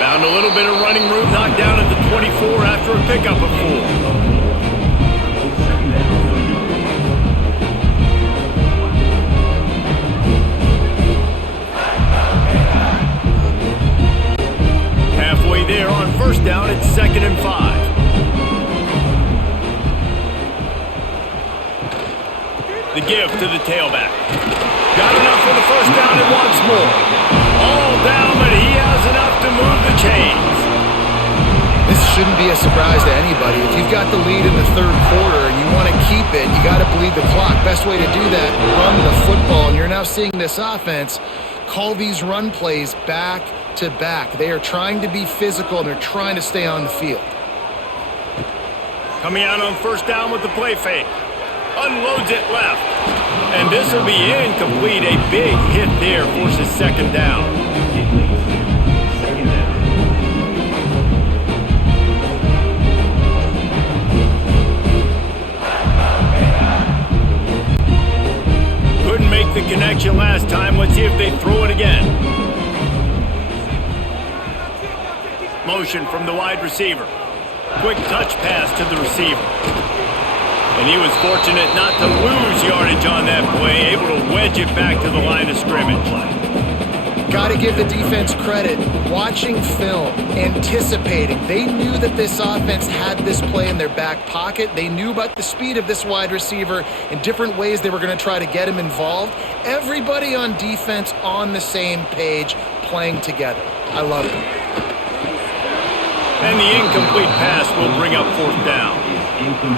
Found a little bit of running room, knocked down at the 24 after a pickup of 4. Halfway there on first down, it's 2nd and 5. The give to the tailback. Got enough for the first down and wants more. All down, but he has enough to move the chains. This shouldn't be a surprise to anybody. If you've got the lead in the third quarter and you want to keep it, you got to bleed the clock. Best way to do that, run the football. And you're now seeing this offense call these run plays back to back. They are trying to be physical and they're trying to stay on the field. Coming out on first down with the play fake. Unloads it left. And this will be incomplete. A big hit there forces 2nd down. Couldn't make the connection last time. Let's see if they throw it again. Motion from the wide receiver. Quick touch pass to the receiver. And he was fortunate not to lose yardage on that play, able to wedge it back to the line of scrimmage. Got to give the defense credit. Watching film, anticipating. They knew that this offense had this play in their back pocket. They knew about the speed of this wide receiver and different ways they were going to try to get him involved. Everybody on defense on the same page, playing together. I love it. And the incomplete pass will bring up 4th down.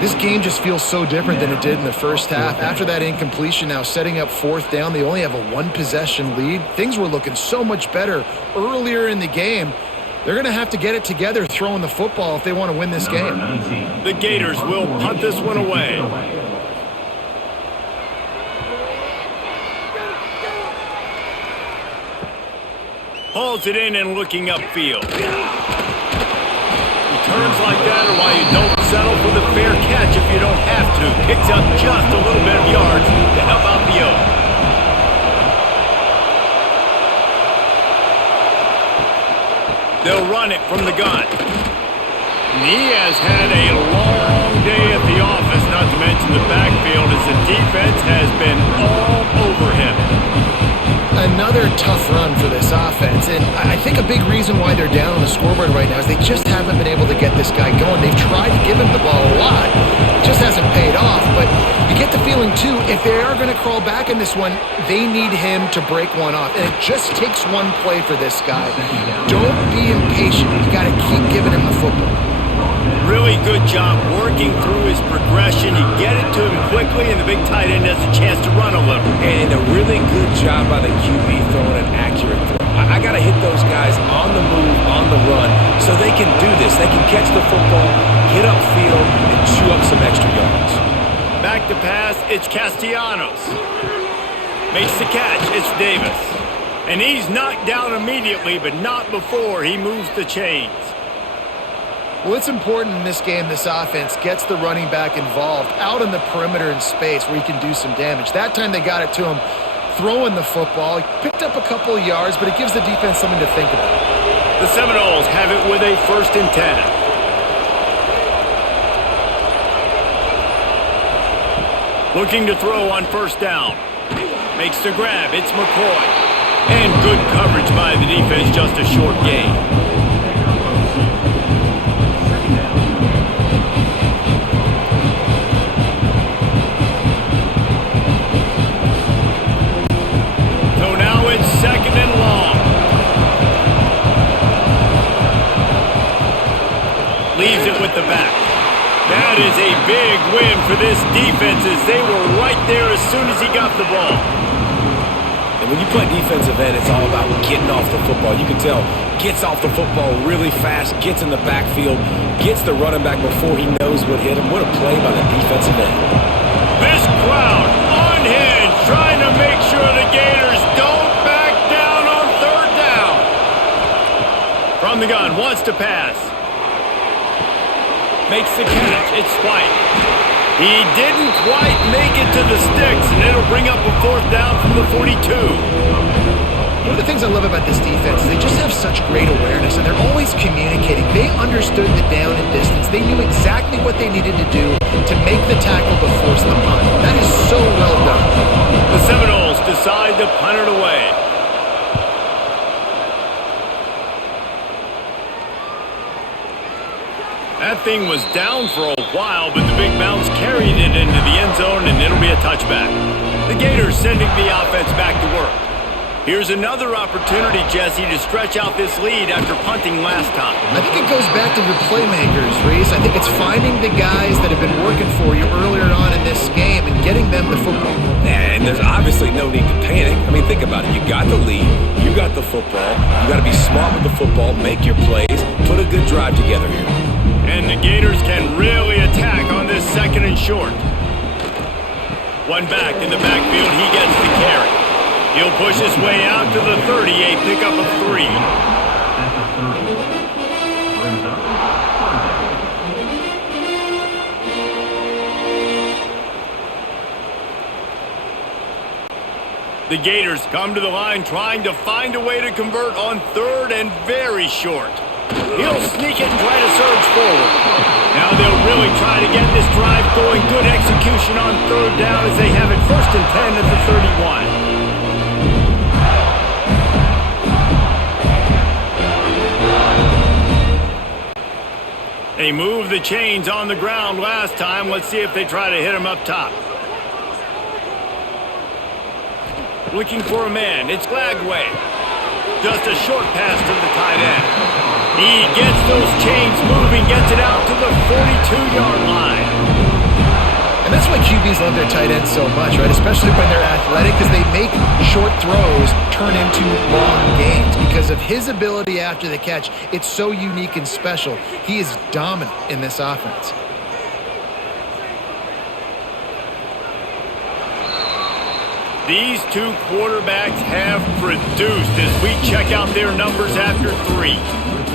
This game just feels so different than it did in the first half. After that incompletion, now setting up 4th down, they only have a 1-possession lead. Things were looking so much better earlier in the game. They're going to have to get it together throwing the football if they want to win this game. The Gators will punt this one away. Hauls it in and looking upfield. Turns like that are why you don't settle for the fair catch if you don't have to. Picks up just a little bit of yards to help out the O. They'll run it from the gun. And he has had a long day at the office, not to mention the backfield, as the defense has been all over him. Another tough run for this offense, and I think a big reason why they're down on the scoreboard right now is they just haven't been able to get this guy going. They've tried to give him the ball a lot. It just hasn't paid off, but you get the feeling, too, if they are going to crawl back in this one, they need him to break one off, and it just takes one play for this guy. Don't be impatient. You got to keep giving him the football. Really good job working through his progression. You get it to him quickly, and the big tight end has a chance to run a little. And a really good job by the QB throwing an accurate throw. I got to hit those guys on the move, on the run, so they can do this. They can catch the football, get upfield, and chew up some extra yards. Back to pass, it's Castellanos. Makes the catch, it's Davis. And he's knocked down immediately, but not before he moves the chains. Well, it's important in this game this offense gets the running back involved out on the perimeter in space where he can do some damage. That time they got it to him throwing the football. He picked up a couple of yards, but it gives the defense something to think about. The Seminoles have it with a 1st and 10. Looking to throw on first down. Makes the grab, it's McCoy. And good coverage by the defense, just a short gain. Leaves it with the back. That is a big win for this defense as they were right there as soon as he got the ball. And when you play defensive end, it's all about getting off the football. You can tell, gets off the football really fast, gets in the backfield, gets the running back before he knows what hit him. What a play by the defensive end. This crowd unhinged, trying to make sure the Gators don't back down on 3rd down. From the gun, wants to pass. Makes the catch, it's White. He didn't quite make it to the sticks, and it'll bring up a 4th down from the 42. One of the things I love about this defense is they just have such great awareness, and they're always communicating. They understood the down and distance. They knew exactly what they needed to do to make the tackle to force the punt. That is so well done. The Seminoles decide to punt it away. That thing was down for a while, but the big bounce carried it into the end zone, and it'll be a touchback. The Gators sending the offense back to work. Here's another opportunity, Jesse, to stretch out this lead after punting last time. I think it goes back to the playmakers, Reese. I think it's finding the guys that have been working for you earlier on in this game and getting them the football. And there's obviously no need to panic. I mean, think about it. You got the lead. You got the football. You got to be smart with the football, make your plays, put a good drive together here. And the Gators can really attack on this second and short. One back in the backfield. He gets the carry. He'll push his way out to the 30, a pickup of 3. The Gators come to the line trying to find a way to convert on 3rd and very short. He'll sneak it and try to surge forward. Now they'll really try to get this drive going. Good execution on 3rd down as they have it 1st and 10 at the 31. They moved the chains on the ground last time. Let's see if they try to hit him up top. Looking for a man. It's Glagway. Just a short pass to the tight end. He gets those chains moving, gets it out to the 42-yard line. And that's why QBs love their tight ends so much, right? Especially when they're athletic, because they make short throws turn into long gains. Because of his ability after the catch, it's so unique and special. He is dominant in this offense. These two quarterbacks have produced as we check out their numbers after 3.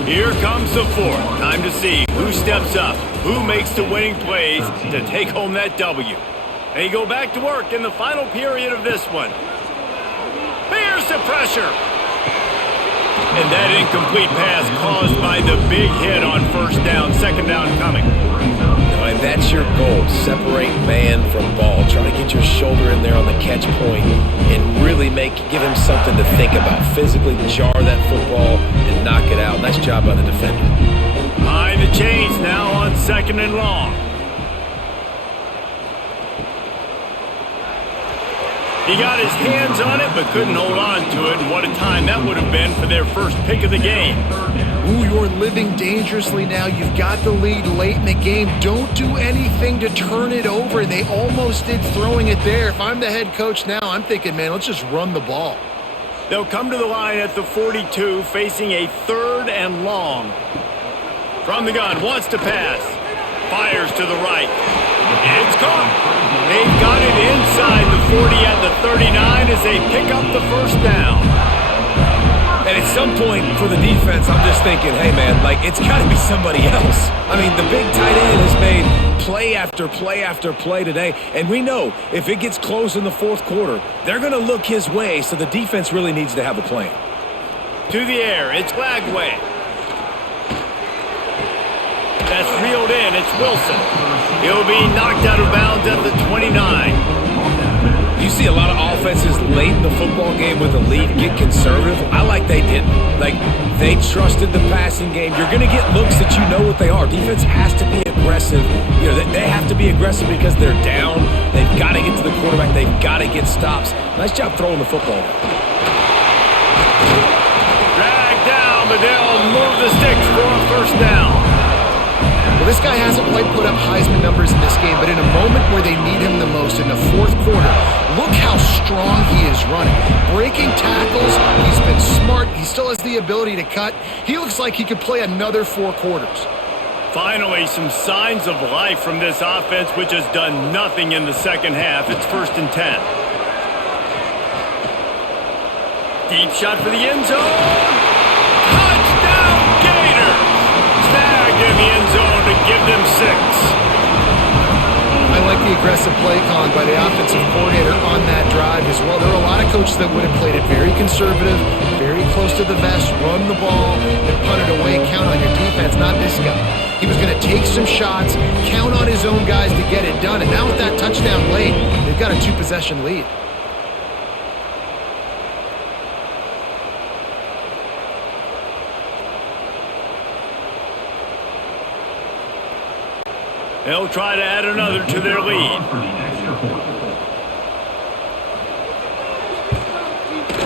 Here comes the 4th. Time to see who steps up, who makes the winning plays to take home that W. They go back to work in the final period of this one. Here's the pressure. And that incomplete pass caused by the big hit on 1st down, 2nd down coming. And that's your goal. Separate man from ball. Try to get your shoulder in there on the catch point and really give him something to think about. Physically jar that football and knock it out. Nice job by the defender. Behind the chains now on 2nd and long. He got his hands on it, but couldn't hold on to it, and what a time that would have been for their first pick of the game. Ooh, you're living dangerously now. You've got the lead late in the game. Don't do anything to turn it over. They almost did throwing it there. If I'm the head coach now, I'm thinking, man, let's just run the ball. They'll come to the line at the 42, facing a 3rd and long. From the gun, wants to pass. Fires to the right. It's caught. They've got it inside the 40 at the 39 as they pick up the 1st down. And at some point for the defense, I'm just thinking, hey, man, it's got to be somebody else. I mean, the big tight end has made play after play after play today. And we know if it gets close in the 4th quarter, they're going to look his way, so the defense really needs to have a plan. To the air, it's Glagway. That's reeled in, it's Wilson. He'll be knocked out of bounds at the 29. You see a lot of offenses late in the football game with a lead get conservative. I like they didn't. They trusted the passing game. You're going to get looks that you know what they are. Defense has to be aggressive. They have to be aggressive because they're down. They've got to get to the quarterback. They've got to get stops. Nice job throwing the football. Dragged down, but they'll move the sticks for a 1st down. Well, this guy hasn't quite put up Heisman numbers in this game, but in a moment where they need him the most, in the 4th quarter, look how strong he is running. Breaking tackles, he's been smart, he still has the ability to cut. He looks like he could play another 4 quarters. Finally, some signs of life from this offense, which has done nothing in the 2nd half. It's 1st and 10. Deep shot for the end zone. Touchdown, Gators! Snagged in the end zone to give them 6. I like the aggressive play calling by the offensive coordinator on that drive as well. There were a lot of of coaches that would have played it very conservative, very close to the vest, run the ball, and punt it away, count on your defense, not this guy. He was going to take some shots, count on his own guys to get it done, and now with that touchdown late, they've got a 2-possession lead. They'll try to add another to their lead.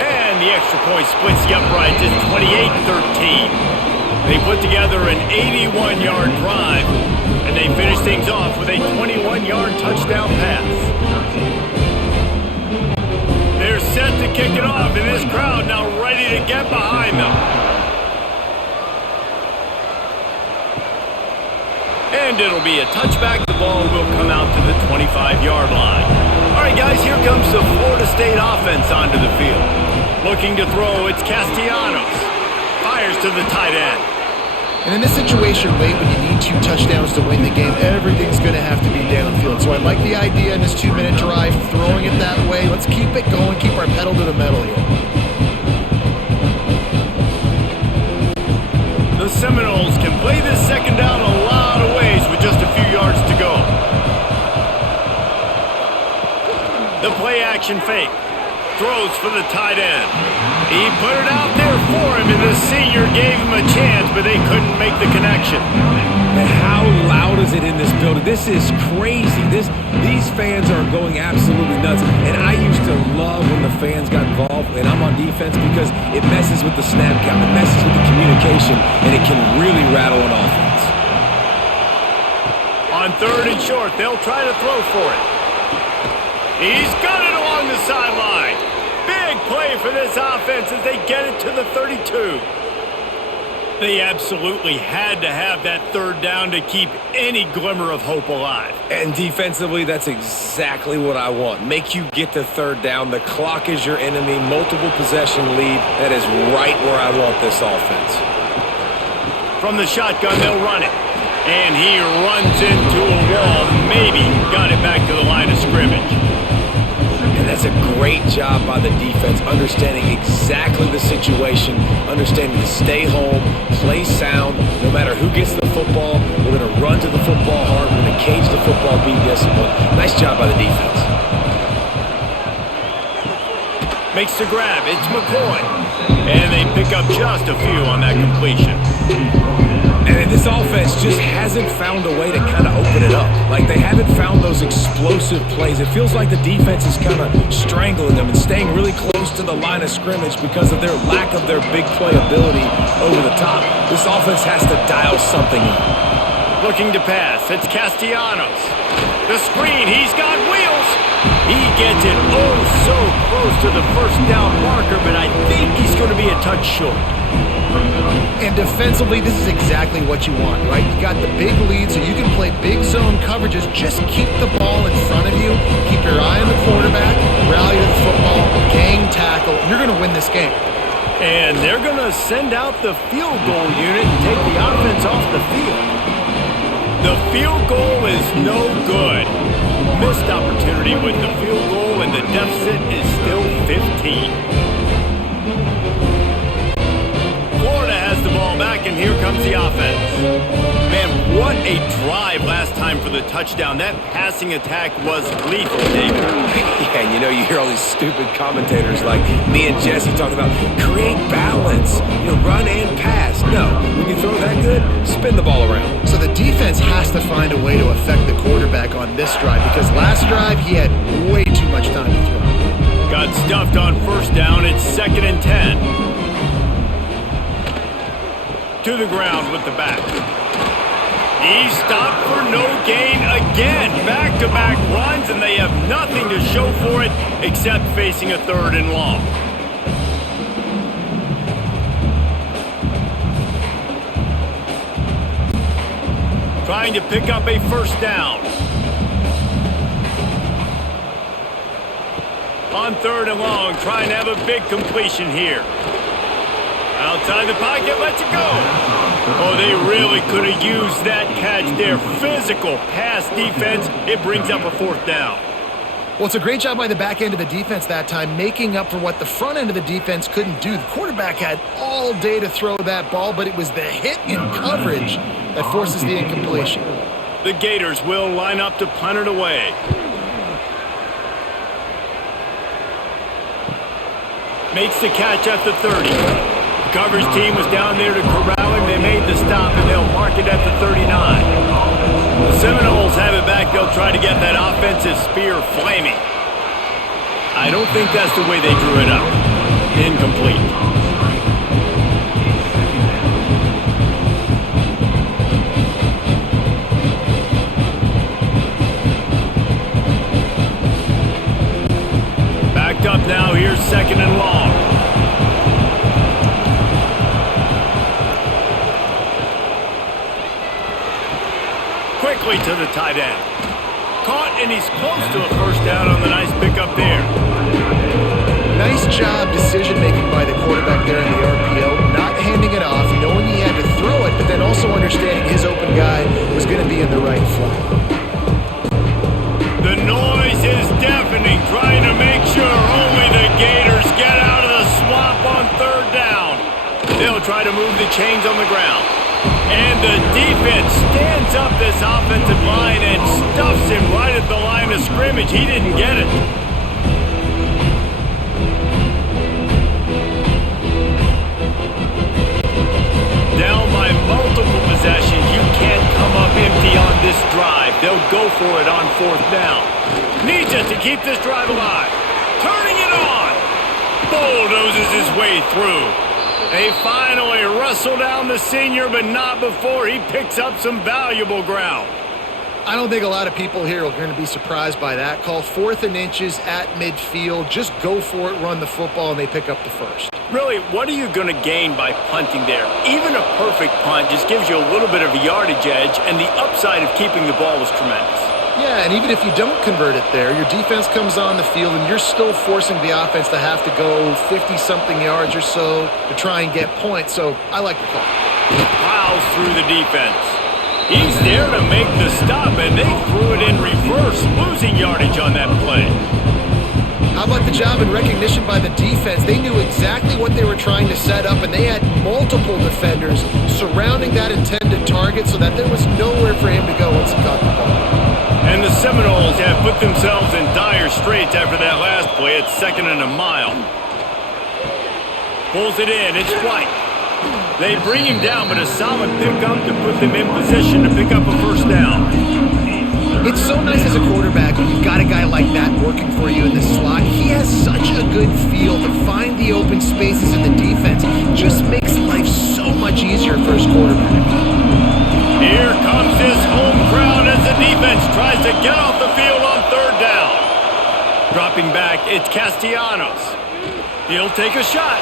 And the extra point splits the uprights at 28-13. They put together an 81-yard drive, and they finish things off with a 21-yard touchdown pass. They're set to kick it off, and this crowd now ready to get behind them. And it'll be a touchback. The ball will come out to the 25-yard line. All right, guys, here comes the Florida State offense onto the field. Looking to throw, it's Castellanos. Fires to the tight end. And in this situation, late when you need 2 touchdowns to win the game, everything's going to have to be downfield. So I like the idea in this 2-minute drive, throwing it that way. Let's keep it going, keep our pedal to the metal here. The Seminoles can play this second down a lot of ways with just a few yards to go. The play action fake. Throws for the tight end. He put it out there for him, and the senior gave him a chance, but they couldn't make the connection. And how loud is it in this building? This is crazy. These fans are going absolutely nuts. And I used to love when the fans got involved, and I'm on defense, because it messes with the snap count, it messes with the communication, and it can really rattle an offense. On 3rd and short, they'll try to throw for it. He's got it along the sideline. Big play for this offense as they get it to the 32. They absolutely had to have that 3rd down to keep any glimmer of hope alive. And defensively, that's exactly what I want. Make you get the 3rd down. The clock is your enemy. Multiple possession lead. That is right where I want this offense. From the shotgun, they'll run it. And he runs into a wall. Maybe got it back to the line of scrimmage. And that's a great job by the defense, understanding exactly the situation, understanding to stay home, play sound. No matter who gets the football, we're going to run to the football hard. We're going to cage the football, be disciplined. Nice job by the defense. Makes the grab. It's McCoy. And they pick up just a few on that completion. And this offense just hasn't found a way to kind of open it up. Like, they haven't found those explosive plays. It feels like the defense is kind of strangling them and staying really close to the line of scrimmage because of their lack of their big play ability over the top. This offense has to dial something in. Looking to pass. It's Castellanos. The screen. He's got wheels. He gets it so close to the 1st down marker, but I think he's going to be a touch short. And defensively, this is exactly what you want, right? You got the big lead, so you can play big zone coverages. Just keep the ball in front of you. Keep your eye on the quarterback. Rally to the football. Gang tackle. You're going to win this game. And they're going to send out the field goal unit and take the offense off the field. The field goal is no good. Missed opportunity with the field goal, and the deficit is still 15. Florida has the ball back, and here comes the offense. Man, what a drive last time for the touchdown. That passing attack was lethal, David. Yeah, and you hear all these stupid commentators like me and Jesse talking about create balance, run and pass. No, when you throw that good, spin the ball around. So the defense has to find a way to affect the quarterback on this drive, because last drive he had way too much time to throw. Got stuffed on 1st down. It's 2nd and 10. To the ground with the back. He's stopped for no gain again. Back-to-back runs, and they have nothing to show for it except facing a 3rd and long. Trying to pick up a 1st down. On 3rd and long, trying to have a big completion here. Outside the pocket, lets it go. Oh, they really could have used that catch there. Physical pass defense. It brings up a 4th down. Well, it's a great job by the back end of the defense that time, making up for what the front end of the defense couldn't do. The quarterback had all day to throw that ball, but it was the hit in coverage that forces the incompletion. The Gators will line up to punt it away. Makes the catch at the 30. The coverage team was down there to corral him. They made the stop, and they'll mark it at the 39. The Seminoles have it back. They'll try to get that offensive spear flaming. I don't think that's the way they drew it up. Incomplete. Backed up now. Here's second and long. Quickly to the tight end. Caught, and he's close to a first down on the nice pickup there. Nice job decision-making by the quarterback there in the RPO, not handing it off, knowing he had to throw it, but then also understanding his open guy was going to be in the right flat. The noise is deafening, trying to make sure only the Gators get out of the swamp on third down. They'll try to move the chains on the ground. And the defense stands up this offensive line and stuffs him right at the line of scrimmage. He didn't get it. Down by multiple possessions. You can't come up empty on this drive. They'll go for it on fourth down. Needs it to keep this drive alive. Turning it on. Bulldozes his way through. They finally wrestle down the senior, but not before he picks up some valuable ground. I don't think a lot of people here are going to be surprised by that call. 4th and inches at midfield. Just go for it, run the football, and they pick up the first. Really, what are you going to gain by punting there? Even a perfect punt just gives you a little bit of a yardage edge, and the upside of keeping the ball was tremendous. Yeah, and even if you don't convert it there, your defense comes on the field and you're still forcing the offense to have to go 50-something yards or so to try and get points. So I like the call. Plows through the defense. He's there to make the stop, and they threw it in reverse, losing yardage on that play. How about the job and recognition by the defense? They knew exactly what they were trying to set up, and they had multiple defenders surrounding that intended target so that there was nowhere for him to go once he caught the ball. And the Seminoles have put themselves in dire straits after that last play. It's 2nd and a mile. Pulls it in. It's White. They bring him down, but a solid pickup to put them in position to pick up a first down. It's so nice as a quarterback when you've got a guy like that working for you in the slot. He has such a good feel to find the open spaces in the defense. Just makes life so much easier for his quarterback. Here comes his home crowd as the defense tries to get off the field on third down. Dropping back, it's Castellanos. He'll take a shot.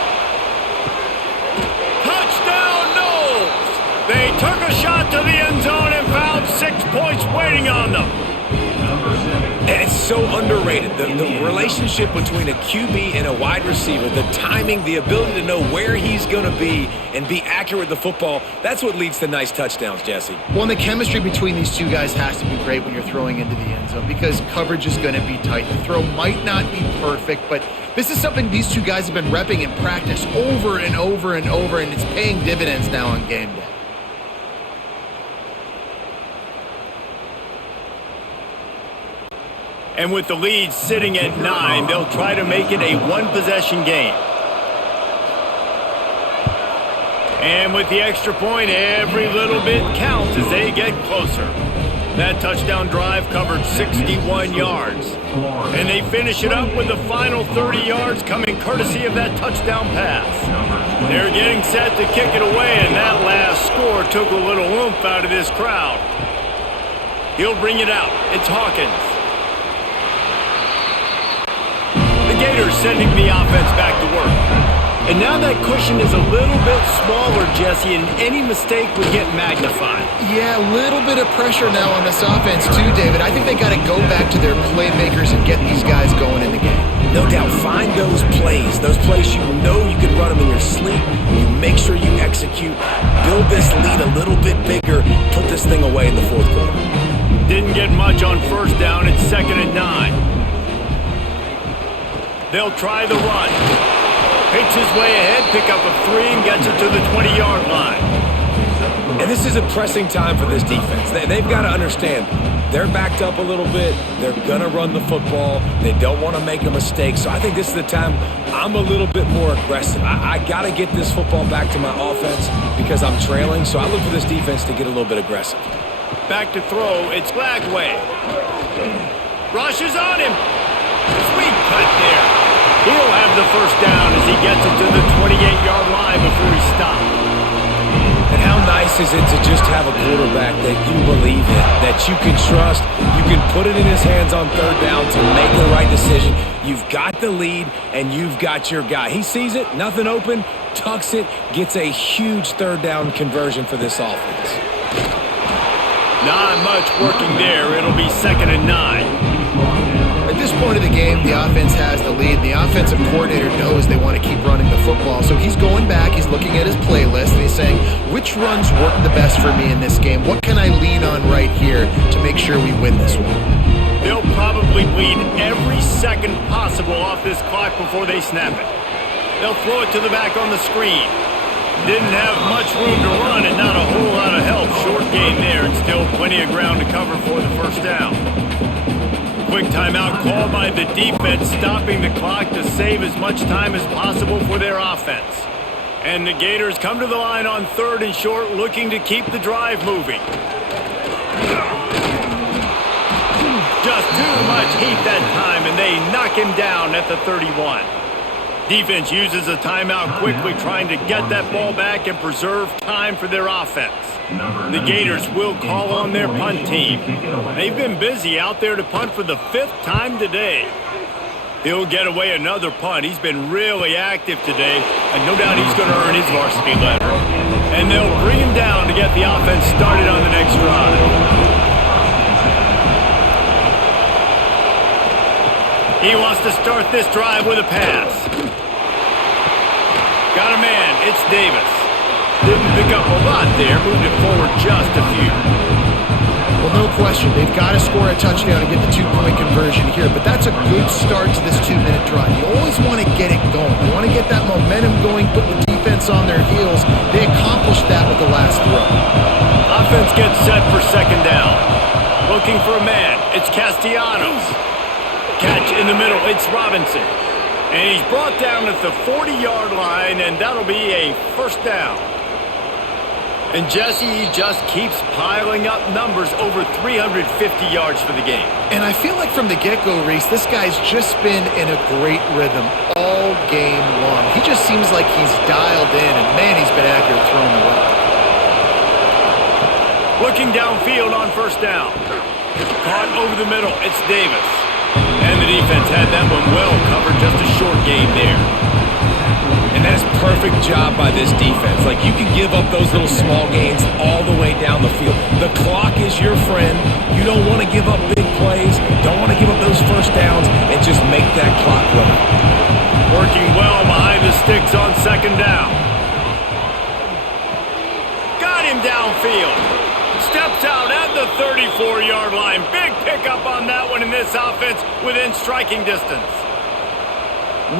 Touchdown, Noles! They took a shot to the end zone and found 6 points waiting on them. And it's so underrated. The relationship between a QB and a wide receiver, the timing, the ability to know where he's going to be and be accurate with the football, that's what leads to nice touchdowns, Jesse. Well, and the chemistry between these two guys has to be great when you're throwing into the end zone because coverage is going to be tight. The throw might not be perfect, but this is something these two guys have been repping in practice over and over and over, and it's paying dividends now on game day. And with the lead sitting at 9, they'll try to make it a one-possession game. And with the extra point, every little bit counts as they get closer. That touchdown drive covered 61 yards. And they finish it up with the final 30 yards coming courtesy of that touchdown pass. They're getting set to kick it away, and that last score took a little oomph out of this crowd. He'll bring it out. It's Hawkins. Gators sending the offense back to work. And now that cushion is a little bit smaller, Jesse, and any mistake would get magnified. Yeah, a little bit of pressure now on this offense too, David. I think they got to go back to their playmakers and get these guys going in the game. No doubt, find those plays you know you can run them in your sleep. You make sure you execute, build this lead a little bit bigger, put this thing away in the fourth quarter. Didn't get much on first down. It's 2nd and 9. They'll try the run. Fakes his way ahead, pick up a 3, and gets it to the 20-yard line. And this is a pressing time for this defense. They've got to understand, they're backed up a little bit. They're going to run the football. They don't want to make a mistake. So I think this is the time I'm a little bit more aggressive. I got to get this football back to my offense because I'm trailing. So I look for this defense to get a little bit aggressive. Back to throw, it's Lagway. Rushes on him. Sweet cut there. He'll have the first down as he gets it to the 28-yard line before he stopped. And how nice is it to just have a quarterback that you believe in, that you can trust, you can put it in his hands on third down to make the right decision. You've got the lead, and you've got your guy. He sees it, nothing open, tucks it, gets a huge third down conversion for this offense. Not much working there. It'll be 2nd and 9. At this point of the game, the offense has the lead. The offensive coordinator knows they want to keep running the football. So he's going back, he's looking at his playlist, and he's saying, which runs work the best for me in this game? What can I lean on right here to make sure we win this one? They'll probably bleed every second possible off this clock before they snap it. They'll throw it to the back on the screen. Didn't have much room to run and not a whole lot of help. Short gain there and still plenty of ground to cover for the first down. Quick timeout called by the defense, stopping the clock to save as much time as possible for their offense. And the Gators come to the line on 3rd and short, looking to keep the drive moving. Just too much heat that time, and they knock him down at the 31. Defense uses a timeout quickly, trying to get that ball back and preserve time for their offense. The Gators will call on their punt team. They've been busy out there to punt for the 5th time today. He'll get away another punt. He's been really active today, and no doubt he's going to earn his varsity letter. And they'll bring him down to get the offense started on the next drive. He wants to start this drive with a pass. Got a man, it's Davis. Didn't pick up a lot there, moved it forward just a few. Well, no question. They've got to score a touchdown and get the 2-point conversion here, but that's a good start to this 2-minute drive. You always want to get it going. You want to get that momentum going, put the defense on their heels. They accomplished that with the last throw. Offense gets set for 2nd down. Looking for a man, it's Castellanos. Catch in the middle, it's Robinson. And he's brought down at the 40-yard line, and that'll be a first down. And Jesse just keeps piling up numbers over 350 yards for the game. And I feel like from the get-go, Reese, this guy's just been in a great rhythm all game long. He just seems like he's dialed in, and man, he's been accurate throwing the rock. Looking downfield on first down. Caught over the middle, it's Davis. And the defense had that one well covered, just a short gain there. And that's perfect job by this defense. Like, you can give up those little small gains all the way down the field. The clock is your friend. You don't want to give up big plays. Don't want to give up those first downs and just make that clock run. Working well behind the sticks on 2nd down. Got him downfield. Steps out at the 34-yard line. Big pickup on that one in this offense within striking distance.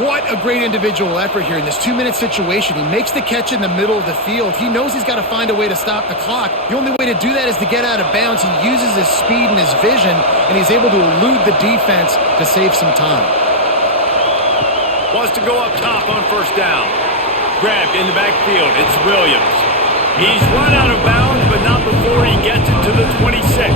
What a great individual effort here in this 2-minute situation. He makes the catch in the middle of the field. He knows he's got to find a way to stop the clock. The only way to do that is to get out of bounds. He uses his speed and his vision, and he's able to elude the defense to save some time. Wants to go up top on first down. Grabbed in the backfield. It's Williams. He's run out of bounds, but not before he gets it to the 26.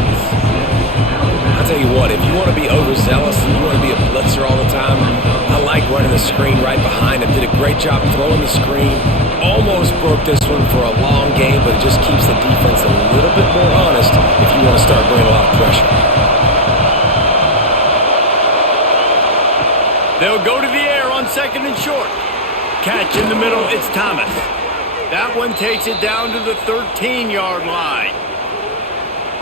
I'll tell you what, if you want to be overzealous and you want to be a blitzer all the time, I like running the screen right behind him. Did a great job throwing the screen. Almost broke this one for a long game, but it just keeps the defense a little bit more honest if you want to start bringing a lot of pressure. They'll go to the air on 2nd and short. Catch in the middle, it's Thomas. That one takes it down to the 13-yard line.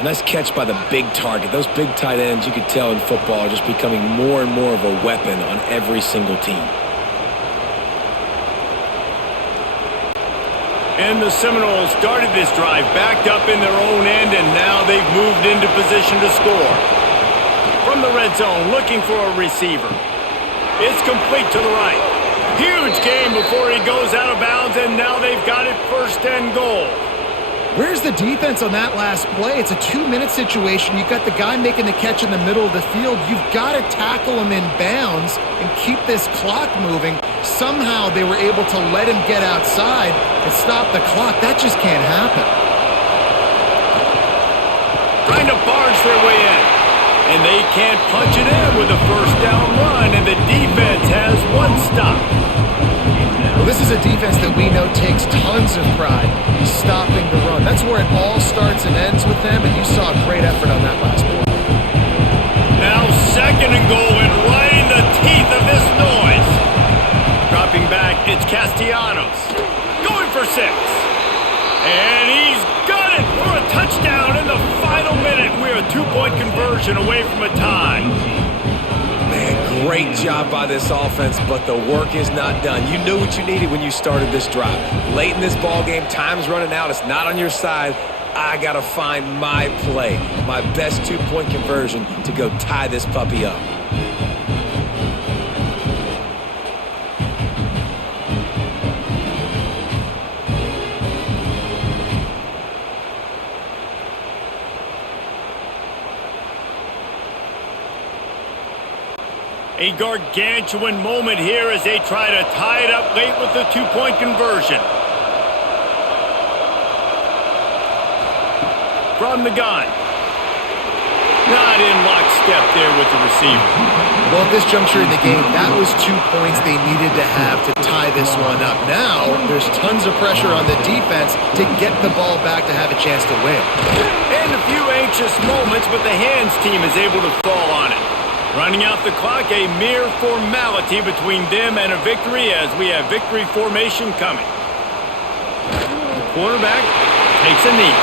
Nice catch by the big target. Those big tight ends, you could tell in football, are just becoming more and more of a weapon on every single team. And the Seminoles started this drive backed up in their own end, and now they've moved into position to score. From the red zone, looking for a receiver. It's complete to the right. Huge game before he goes out of bounds, and now they've got it 1st and goal. Where's the defense on that last play? It's a 2-minute situation. You've got the guy making the catch in the middle of the field. You've got to tackle him in bounds and keep this clock moving. Somehow they were able to let him get outside and stop the clock. That just can't happen. Trying to barge their way in. And they can't punch it in with a 1st down run, and the defense has 1 stop. Well, this is a defense that we know takes tons of pride stopping the run. That's where it all starts and ends with them, and you saw a great effort on that last play. Now 2nd and goal, and right in the teeth of this noise. Dropping back, it's Castellanos. Going for 6. And he's got it for a touchdown in the final minute. We're a 2-point conversion away from a tie. Man, great job by this offense, but the work is not done. You knew what you needed when you started this drive. Late in this ball game, time's running out. It's not on your side. I got to find my play, my best 2-point conversion to go tie this puppy up. A gargantuan moment here as they try to tie it up late with the 2-point conversion. From the gun. Not in lockstep there with the receiver. Well, at this juncture in the game, that was 2 points they needed to have to tie this one up. Now, there's tons of pressure on the defense to get the ball back to have a chance to win. And a few anxious moments, but the hands team is able to fall on it. Running out the clock, a mere formality between them and a victory as we have victory formation coming. The quarterback takes a knee.